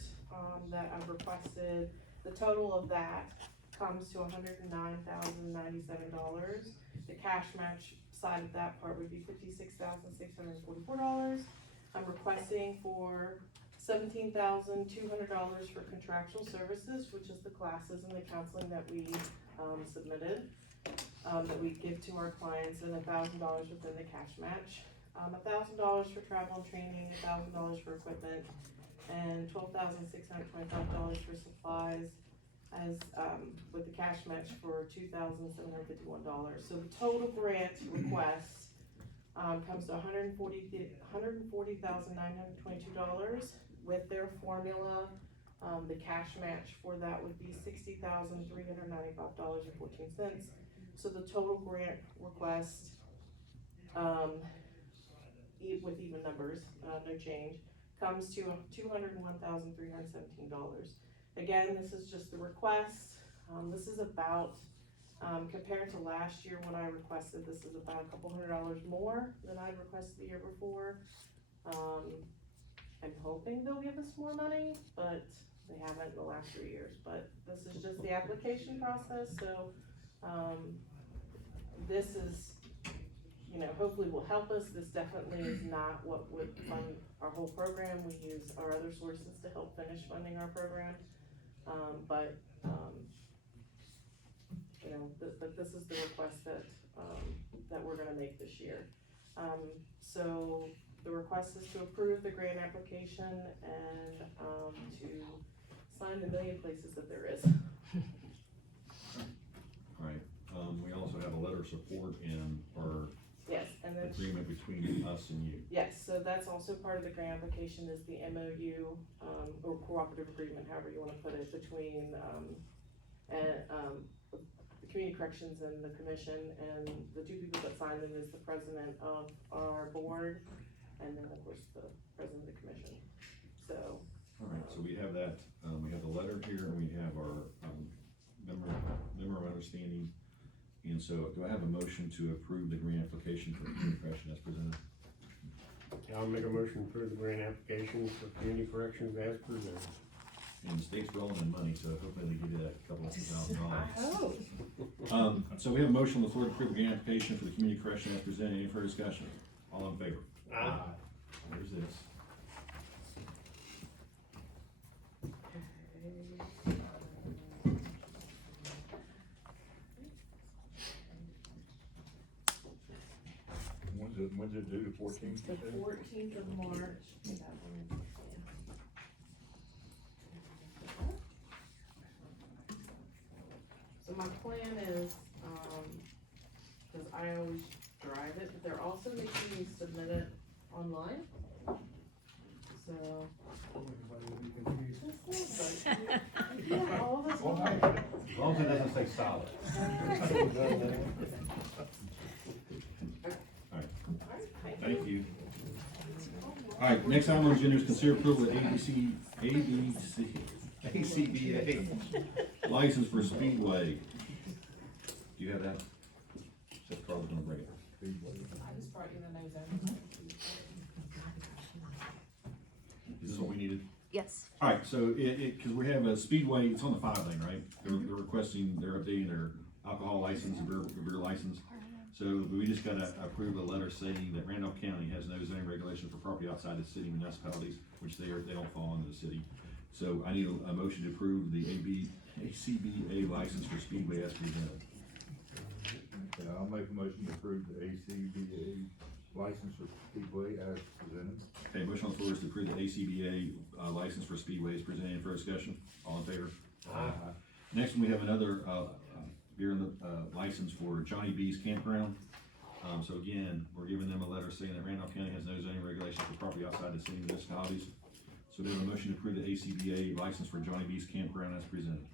that I've requested, the total of that comes to $109,097. The cash match side of that part would be $56,644. I'm requesting for $17,200 for contractual services, which is the classes and the counseling that we submitted, that we give to our clients, and $1,000 within the cash match. $1,000 for travel and training, $1,000 for equipment, and $12,625 for supplies, as with the cash match for $2,751. So the total grant request comes to $140,922 with their formula. The cash match for that would be $60,395.14. So the total grant request, with even numbers, no change, comes to $201,317. Again, this is just the request. This is about, compared to last year when I requested, this is about a couple $100 more than I requested the year before. I'm hoping they'll give us more money, but they haven't in the last 3 years. But this is just the application process, so this is, hopefully will help us. This definitely is not what would fund our whole program. We use our other sources to help finish funding our program. But this is the request that we're gonna make this year. So the request is to approve the grant application and to sign the million places that there is. All right, we also have a letter of support in our Yes, and then agreement between us and you. yes, so that's also part of the grant application is the MOU, or cooperative agreement, however you wanna put it, between, the community corrections and the commission, and the two people that signed them is the president of our board, and then of course the president of the commission, so. All right, so we have that, we have the letter here, and we have our, member of understanding. And so, do I have a motion to approve the grant application for community correction as presented? Yeah, I'll make a motion to approve the grant application for community corrections as presented. And the state's rolling in money, so hopefully they give you that couple of $1,000. I hope. So we have a motion on the floor to approve the grant application for the community correction as presented. Any further discussion? All in favor? Aye. There's this. When's it due, the 14th? The 14th of March. So my plan is, cause I always drive it, but they're also making me submit it online. So. Yeah, all this. As long as it doesn't say solid. All right, thank you. Alright, next item on the agenda is consider approval of ACBA license for Speedway. Do you have that? Except Carl's gonna bring it. I just brought you the nose in. Is this what we needed? Yes. Alright, so cause we have a Speedway, it's on the 5 lane, right? They're requesting, they're updating their alcohol license, beer license. So we just gotta approve a letter saying that Randolph County has no zoning regulation for property outside the city municipalities, which they don't fall under the city. So I need a motion to approve the ACBA license for Speedway as presented. Yeah, I'll make a motion to approve the ACBA license for Speedway as presented. Okay, motion on the floor is to approve the ACBA license for Speedway as presented for discussion. All in favor? Aye. Next one, we have another beer and license for Johnny B's Campground. So again, we're giving them a letter saying that Randolph County has no zoning regulations for property outside the city municipalities. So we have a motion to approve the ACBA license for Johnny B's Campground as presented.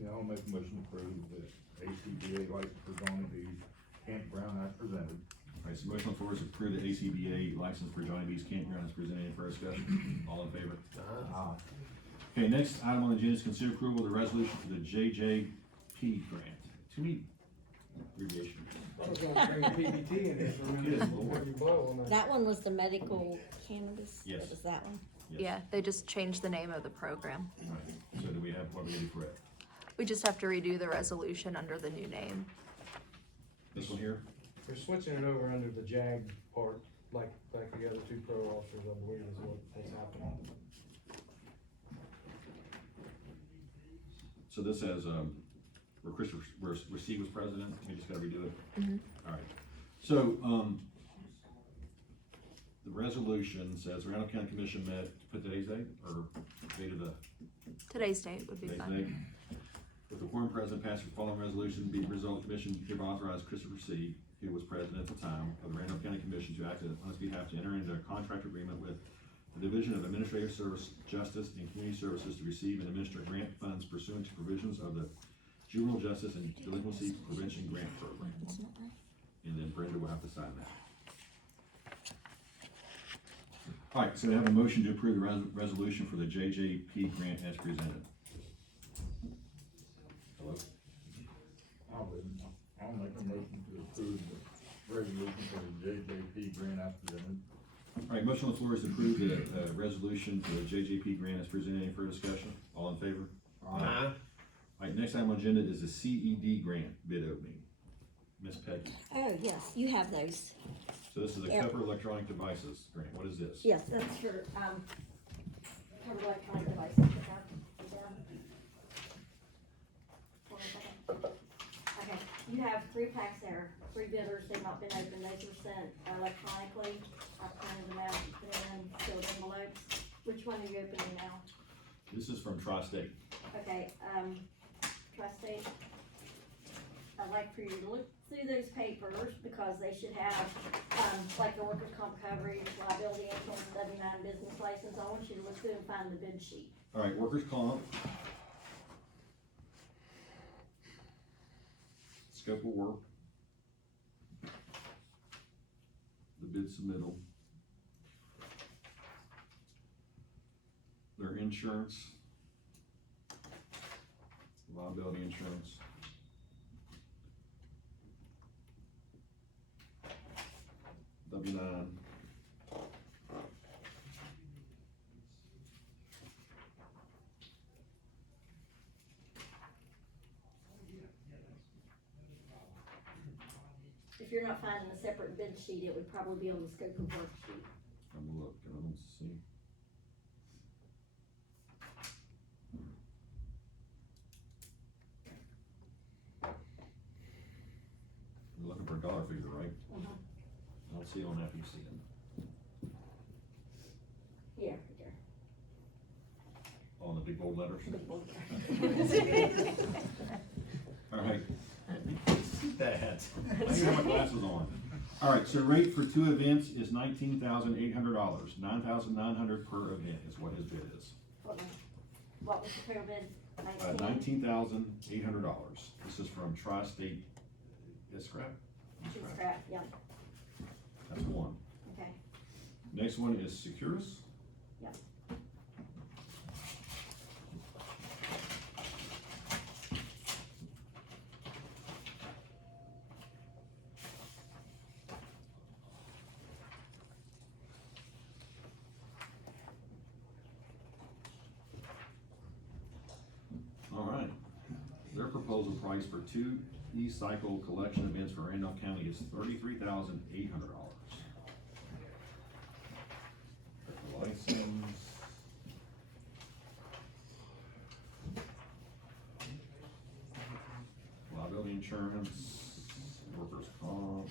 Yeah, I'll make a motion to approve the ACBA license for Johnny B's Campground as presented. Alright, so motion on the floor is to approve the ACBA license for Johnny B's Campground as presented for discussion. All in favor? Aye. Okay, next item on the agenda is consider approval of the resolution for the JJP grant. Too many abbreviations. I was gonna bring PBT in here for a minute, before you blow on that. That one was the medical cannabis? Yes. What was that one? Yes. Yeah, they just changed the name of the program. Alright, so do we have, what do we do for it? We just have to redo the resolution under the new name. This one here? They're switching it over under the JAG part, like the other 2 pro officers, I believe is what's happening. So this has, where Steve was president, we just gotta redo it? Mhm. Alright, so, the resolution says Randolph County Commission met, put today's date, or date of the Today's date would be today's fine. date? With the quorum present, pass the following resolution, be it resolved, the commission hereby authorize Christopher C., who was president at the time of the Randolph County Commission, to act on his behalf to enter into a contract agreement with the Division of Administrative Service, Justice, and Community Services to receive and administer grant funds pursuant to provisions of the Juvenile Justice and Delinquency Prevention Grant Program. And then Brenda will have to sign that. Alright, so we have a motion to approve the resolution for the JJP grant as presented. Hello? I'll make a motion to approve the resolution for the JJP grant as presented. Alright, motion on the floor is to approve the resolution for the JJP grant as presented. Any further discussion? All in favor? Aye. Alright, next item on the agenda is the CED grant bid opening. Miss Peggy. Oh, yes, you have those. So this is a cover electronic devices grant. What is this? Yes, that's for, cover electronic devices. Okay, you have 3 packs there, 3 bidders, they've not been opened, those were sent electronically. I printed them out, put them in sealed envelopes. Which one are you opening now? This is from Tri-State. Okay, Tri-State, I'd like for you to look through those papers, because they should have, like the workers' comp coverage, liability insurance, W-9 business license. I want you to look through and find the bid sheet. Alright, workers' comp. Scope of work. The bid submittal. Their insurance. Liability insurance. W-9. If you're not finding a separate bid sheet, it would probably be on the scope of work sheet. I'm gonna look, I don't see. You're looking for a dollar figure, right? I don't see it on that PC then. Yeah, right there. On the big bold letters? Big bold. Alright. That. I even have my glasses on. Alright, so rate for 2 events is $19,800. $9,900 per event is what his bid is. What was the fair bid? $19,800. This is from Tri-State. Is scrap? Should scrap, yeah, That's one. okay. Next one is Securus. Yep. All right. Their proposal price for 2 e-cycle collection events for Randolph County is $33,800. License. Liability insurance, workers' comp,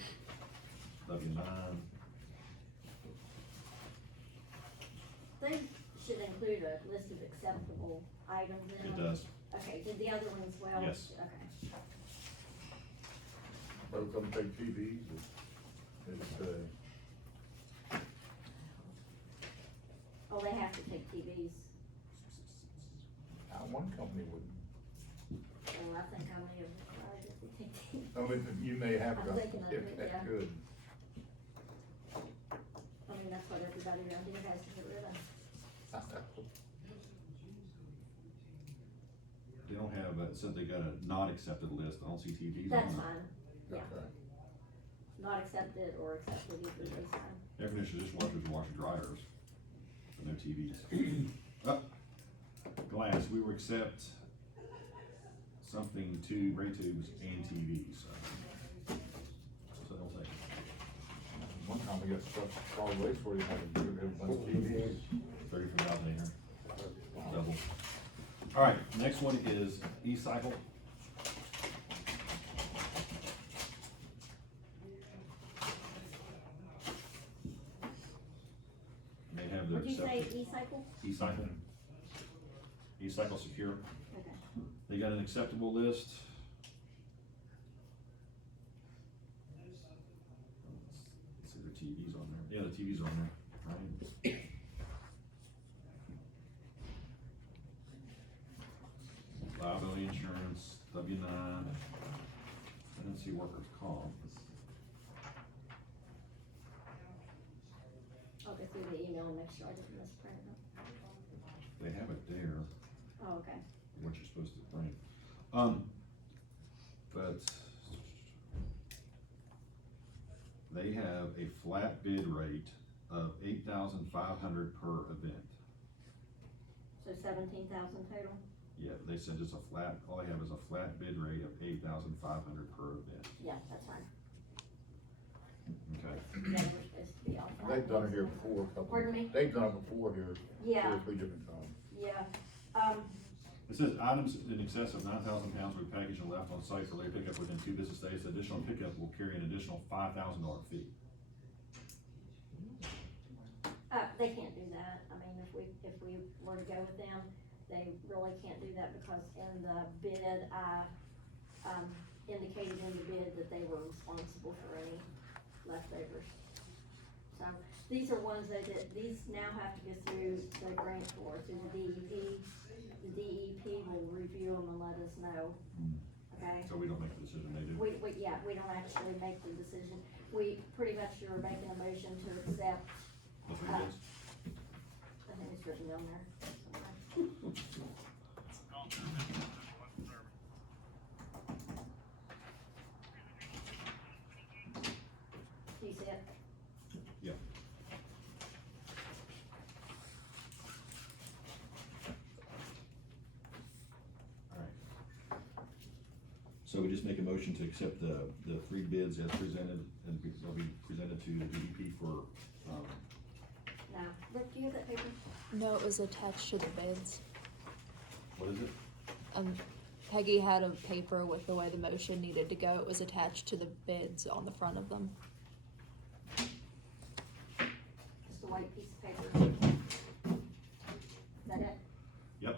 W-9. They should include a list of acceptable items in It them. does. Okay, did the other ones well? Yes. Okay. Both of them take TVs, it's, Oh, they have to take TVs. one company wouldn't. Oh, I think I may have required if they take TVs. I mean, you may have, I'm thinking of if it, that's yeah. good. I mean, that's what everybody around here has to get rid of. They don't have, said they got a not accepted list, I don't see TVs on That's it. fine, yeah. Okay. Not accepted or accepted, either is fine. Air conditioners, dishwashers, and washer dryers, but no TVs. Glass, we will accept something to ray tubes and TVs, so. So they'll take it. One time we got stuff, solid waste where you had to give a bunch of TVs. 34,800, double. All right, next one is e-cycle. They have their Would you say accepted, e-cycle? e-cycle. E-cycle secure. Okay. They got an acceptable list. Let's see, the TV's on there. Yeah, the TV's on there, right? Liability insurance, W-9. I didn't see workers' comp. I'll go through the email and make sure I didn't misprint them. They have it there, Oh, okay. what you're supposed to bring. But they have a flat bid rate of $8,500 per event. So 17,000 total? Yeah, they said it's a flat, all they have is a flat bid rate of $8,500 per event. Yeah, that's fine. Okay. They were supposed to be all flat. They've done it here before, a couple. Pardon me? They've done it before here, 2 Yeah, or 3 different times. yeah. It says items in excess of 9,000 pounds will be packaged and left on site for later pickup within 2 business days. Additional pickup will carry an additional $5,000 fee. They can't do that. I mean, if we were to go with them, they really can't do that because in the bid, I, indicated in the bid that they were responsible for any leftovers. So, these are ones that, these now have to go through the grant board, through the DEP. The DEP will review them and let us know, okay? So we don't make the decision, they do. Yeah, we don't actually make the decision. We pretty much are making a motion to accept, The 3 bids. I think it's written down there somewhere. Do you see it? Yeah. All right. So we just make a motion to accept the 3 bids as presented, and they'll be presented to the DEP for, No. Rick, do you have that paper? No, it was attached to the bids. what is it? Peggy had a paper with the way the motion needed to go. It was attached to the bids on the front of them. Just a white piece of paper. Is that it? Yep,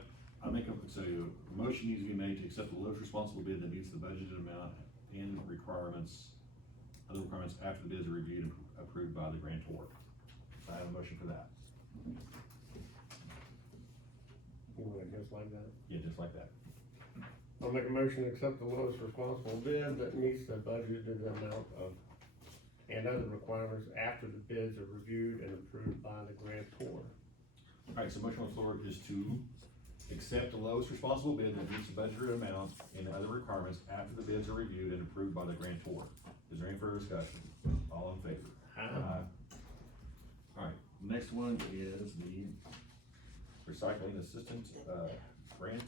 so a motion needs to be made to accept the lowest responsible bid that meets the budgeted amount and other requirements after the bids are reviewed and approved by the grantor. So I have a motion for that. You want it just like that? Yeah, just like that. I'll make a motion to accept the lowest responsible bid that meets the budgeted amount of and other requirements after the bids are reviewed and approved by the grantor. Alright, so motion on the floor is to accept the lowest responsible bid that meets the budgeted amount and other requirements after the bids are reviewed and approved by the grantor. Is there any further discussion? All in favor? Aye. Alright, next one is the recycling assistant, grant.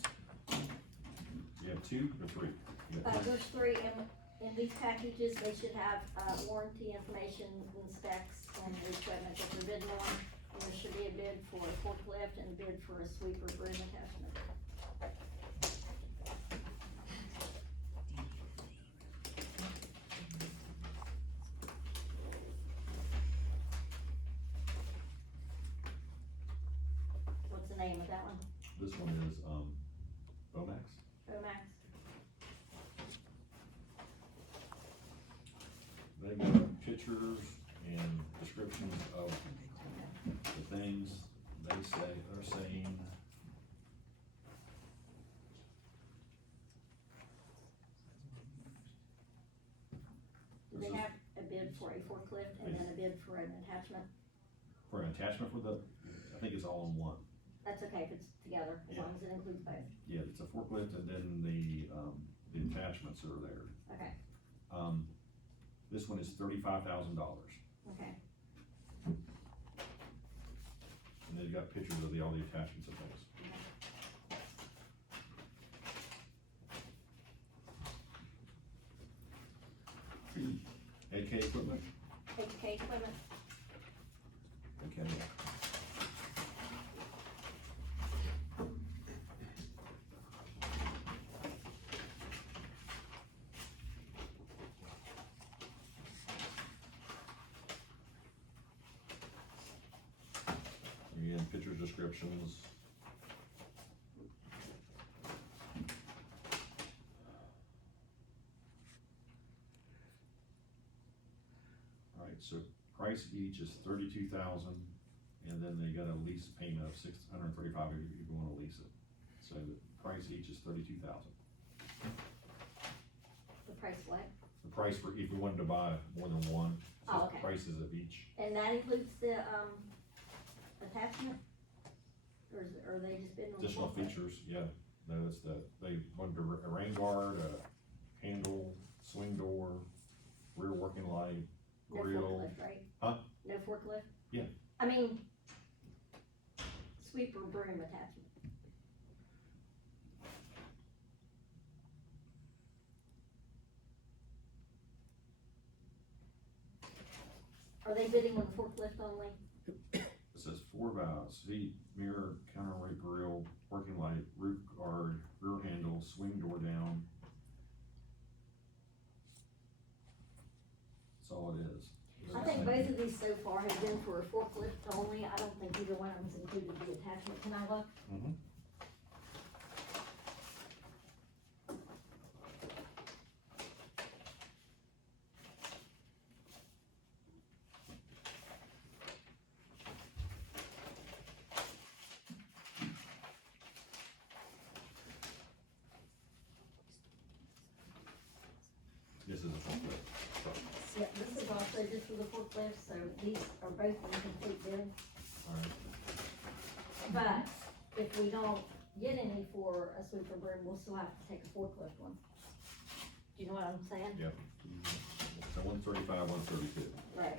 You have two or three? You got three? There's three in these packages. They should have, warranty information and specs and the equipment that they're bidding on. And there should be a bid for a forklift and a bid for a sweeper broom attachment. What's the name of that one? This one is, Bomax. Omax? They got pictures and descriptions of the things they're saying. Do they have a bid for a forklift and then a bid for an attachment? For an attachment for the, I think it's all in one. That's okay if it's together, as long as it includes both. Yeah, it's a forklift and then the attachments are there. Okay, This one is $35,000. okay. And they've got pictures of all the attachments and things. AK equipment? HK equipment, Okay. Again, pictures, descriptions. Alright, so price each is $32,000, and then they got a lease payment of $635 if you wanna lease it. So the price each is $32,000. the price what? The price for, if you wanted to buy more than one, so Oh, the okay. prices of each. And that includes the, attachment? Or is, or are they just bidding on the Additional forklift? features, yeah, no, it's they wanted a rain guard, a handle, swing door, rear working light, No grill. forklift, right? Huh? No forklift? Yeah. I mean, sweeper broom attachment. Are they bidding on the forklift only? It says 4 valves, seat, mirror, counterweight grill, working light, roof guard, rear handle, swing door down. That's all it is. I think both of these so far have been for a forklift only. I don't think either one of them's included the attachment. Can I look? Mhm. This is a forklift. Yeah, this is also just for the forklift, so these are both incomplete bids. Alright, But if we don't get any for a sweeper broom, we'll still have to take a forklift one. Do you know what I'm saying? yep. So 135, 132. Right,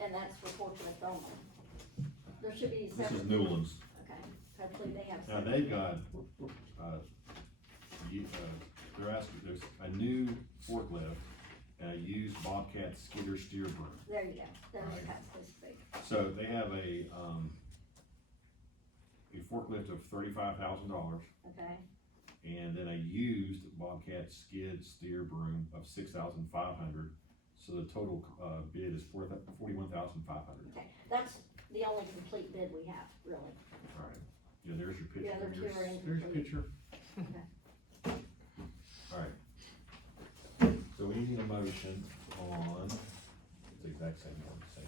and that's for forklift only. There should be This separate. is Newlands. Okay, hopefully they have. Now, separate. they've got, they're asking, there's a new forklift and a used Bobcat skidder steer broom. There you go, there's Right. that's supposed to be. So they have a forklift of $35,000 Okay, and then a used Bobcat skid steer broom of $6,500. So the total, bid is $41,500. okay, that's the only complete bid we have, really. Alright, yeah, there's your picture. The other two are There's your incomplete. picture. Okay. Alright. So we need a motion on, it's the exact same one, same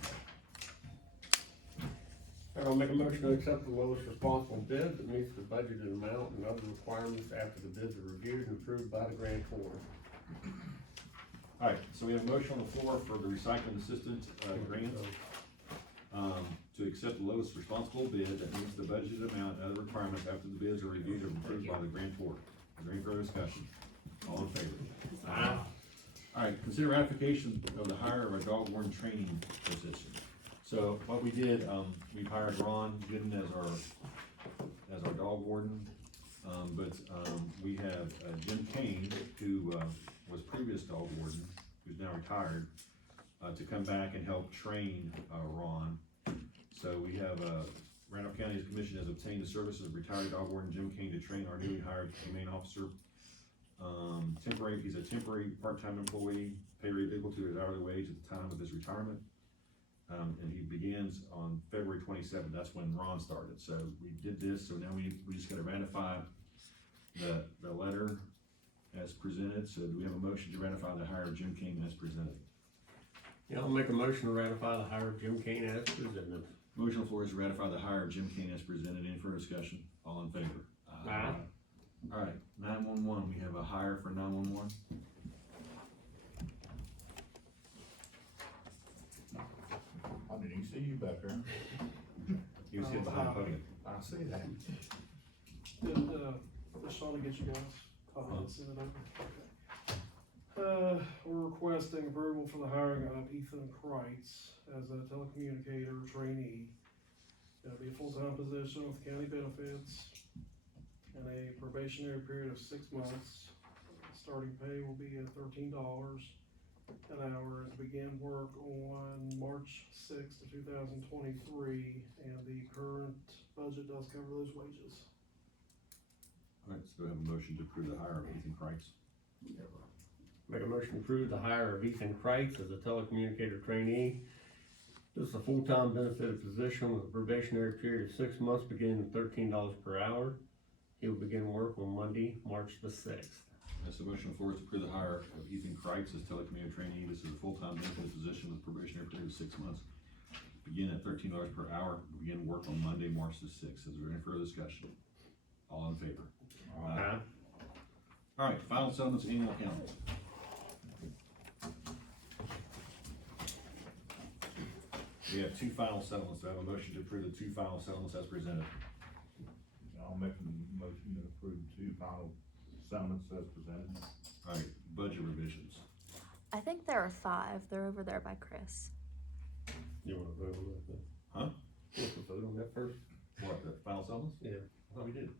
one. I'll make a motion to accept the lowest responsible bid that meets the budgeted amount and other requirements after the bids are reviewed and approved by the grantor. Alright, so we have a motion on the floor for the recycling assistant, grant, to accept the lowest responsible bid that meets the budgeted amount and other requirements after the bids are reviewed and approved by the grantor. Is there any further discussion? All in favor? Aye. Alright, consider ratification of the hire of a dog warden training position. So what we did, we hired Ron Gooden as our dog warden. But we have Jim Kane, who was previous dog warden, who's now retired, to come back and help train Ron. So we have Randolph County's commission has obtained the services of retired dog warden Jim Kane to train our newly hired humane officer. He's a temporary part-time employee, pay rate equal to his hourly wage at the time of his retirement. And he begins on February 27th. That's when Ron started. So we did this. So now we just got to ratify the letter as presented. So do we have a motion to ratify the hire of Jim King as presented? Yeah, I'll make a motion to ratify the hire of Jim Kane as presented. Motion on the floor is to ratify the hire of Jim King as presented. Any further discussion? All in favor? Aye. All right, 911. We have a hire for 911. I didn't see you back there. He was hidden behind the podium. I see that. Just trying to get you guys, send it over. Okay. We're requesting approval for the hiring of Ethan Kreitz as a telecommunicator trainee. It'll be a full-time position with county benefits and a probationary period of 6 months. Starting pay will be at $13 an hour to begin work on March 6th of 2023, and the current budget does cover those wages. All right, so do I have a motion to approve the hire of Ethan Kreitz? Make a motion to approve the hire of Ethan Kreitz as a telecommunicator trainee. This is a full-time benefited position with a probationary period of 6 months beginning at $13 per hour. He will begin work on Monday, March the 6th. That's the motion on the floor is to approve the hire of Ethan Kreitz as telecommunicator trainee. This is a full-time benefited position with probationary period of 6 months. Begin at $13 per hour. Begin work on Monday, March the 6th. Is there any further discussion? All in favor? Aye. All right, final settlements, annual accounts. We have two final settlements. Do I have a motion to approve the two final settlements as presented? I'll make a motion to approve two final settlements as presented. All right, budget revisions. I think there are 5. They're over there by Chris. You wanna vote on that? Huh? You want to vote on that first? What, the final settlements? Yeah. I thought we did.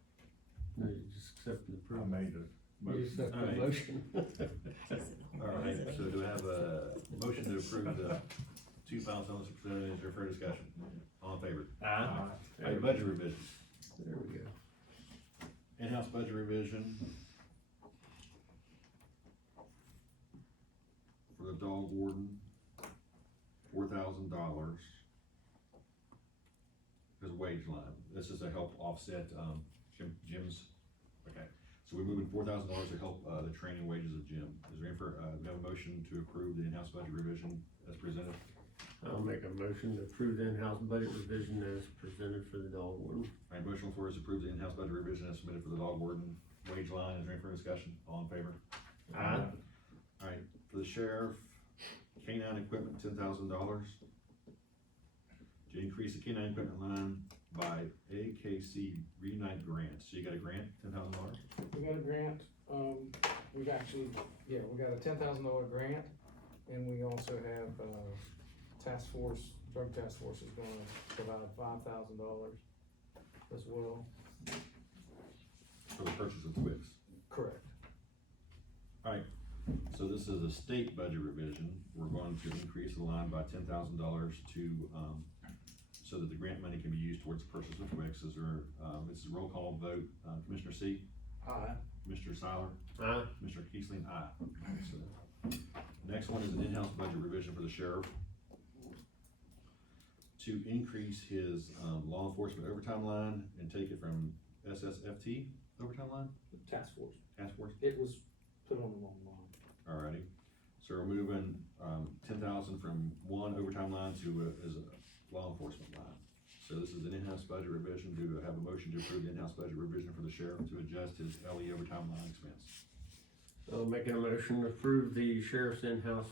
No, you just accept the I approval. made a You motion. accept the Alright. motion. All right, so do I have a motion to approve the two final settlements as presented? Is there further discussion? All in favor? Aye. All right, budget revisions. There we go. In-house budget revision for the dog warden, $4,000 as a wage line. This is to help offset, Jim's, okay. So we're moving $4,000 to help, the training wages of Jim. Is there any we have a motion to approve the in-house budget revision as presented? I'll make a motion to approve the in-house budget revision as presented for the dog warden. All right, motion on the floor is to approve the in-house budget revision as submitted for the dog warden wage line. Is there any further discussion? All in favor? Aye. All right, for the sheriff, canine equipment, $10,000. To increase the canine equipment line by AKC Reunite grant. So you got a grant, $10,000? We got a grant, we've actually, we got a $10,000 grant, and we also have, drug task force is gonna provide $5,000 as well. For the purchase of Twix. Correct. All right, so this is a state budget revision. We're going to increase the line by $10,000 to, so that the grant money can be used towards the purchase of Twix. Is there, this is a roll call vote. Commissioner C? Aye. Commissioner Seiler? Aye. Commissioner Keesling? Aye. So, next one is an in-house budget revision for the sheriff to increase his, law enforcement overtime line and take it from SSFT overtime line? Task force. Task force? It was put on the wrong line. Alrighty, so we're moving, 10,000 from one overtime line to as a law enforcement line. So this is an in-house budget revision. Do I have a motion to approve the in-house budget revision for the sheriff to adjust his LE overtime line expense? I'll make a motion to approve the sheriff's in-house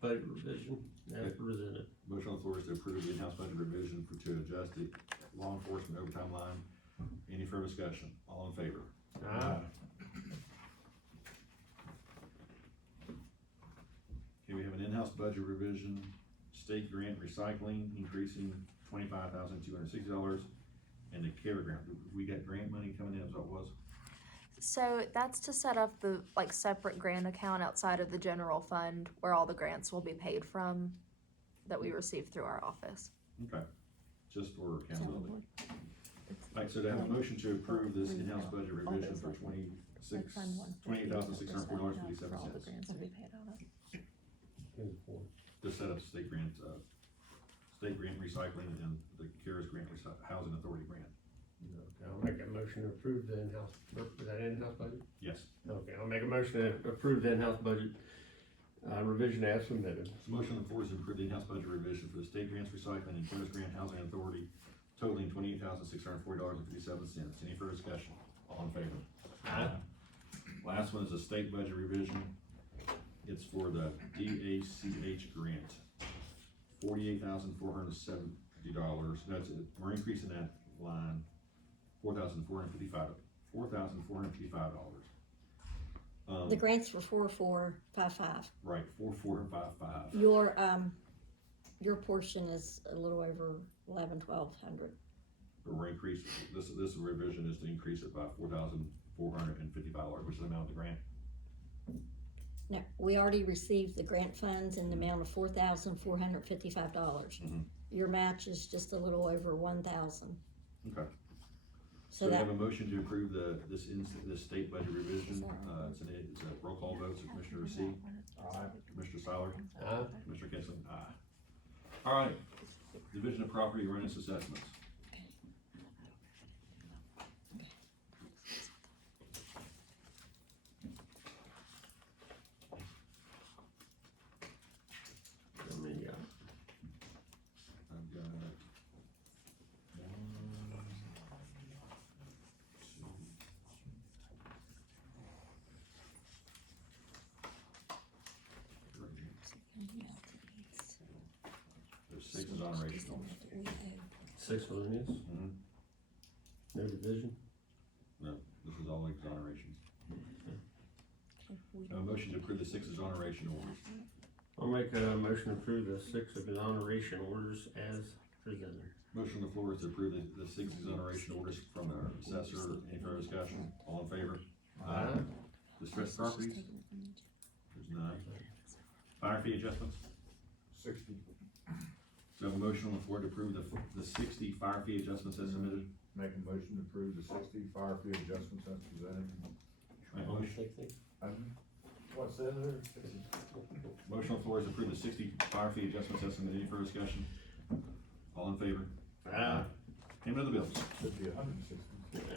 budget revision as presented. Motion on the floor is to approve the in-house budget revision to adjust the law enforcement overtime line. Any further discussion? All in favor? Aye. Okay, we have an in-house budget revision, state grant recycling increasing $25,260, and the CARE grant. We got grant money coming in, is what it was? So that's to set up the like separate grant account outside of the general fund where all the grants will be paid from that we receive through our office. Okay, just for accountability. All right, so to have a motion to approve this in-house budget revision for $28,604.57. To set up state grant recycling and the CARES grant, Housing Authority grant. Okay, I'll make a motion to approve the in-house, is that in-house budget? Yes. Okay, I'll make a motion to approve the in-house budget, revision as submitted. So motion on the floor is to approve the in-house budget revision for the state grants recycling and CARES grant Housing Authority totaling $28,640.57. Any further discussion? All in favor? Aye. Last one is a state budget revision. It's for the DACH grant, $48,470. No, we're increasing that line, $4,455. The grants for 4455. Right, 4455. Your portion is a little over 1200. But we're increasing, this revision is to increase it by $4,455, which is the amount of the grant. No, we already received the grant funds in the amount of $4,455. Your match is just a little over 1,000. Okay. So we that, have a motion to approve this state budget revision. It's a roll call vote, so Commissioner C. Aye. Commissioner Seiler. Aye. Commissioner Kinsler. Aye. All right, Division of Property Awareness Assessments. I've got one, there's 6 exoneration orders. 6 miscellaneous? Mhm. No division? No, this is all exonerations. A motion to approve the 6 exoneration orders. I'll make a motion to approve the 6 exoneration orders as presented. Motion on the floor is to approve the 6 exoneration orders from our assessor. Any further discussion? All in favor? Aye. Distressed properties? There's none. Fire fee adjustments? 60. So I have a motion on the floor to approve the 60 fire fee adjustments as submitted. Make a motion to approve the 60 fire fee adjustments as presented. Right, motion. What's that there? Motion on the floor is to approve the 60 fire fee adjustments as submitted. Any further discussion? All in favor? Aye. Payment of the bills. Should be 160.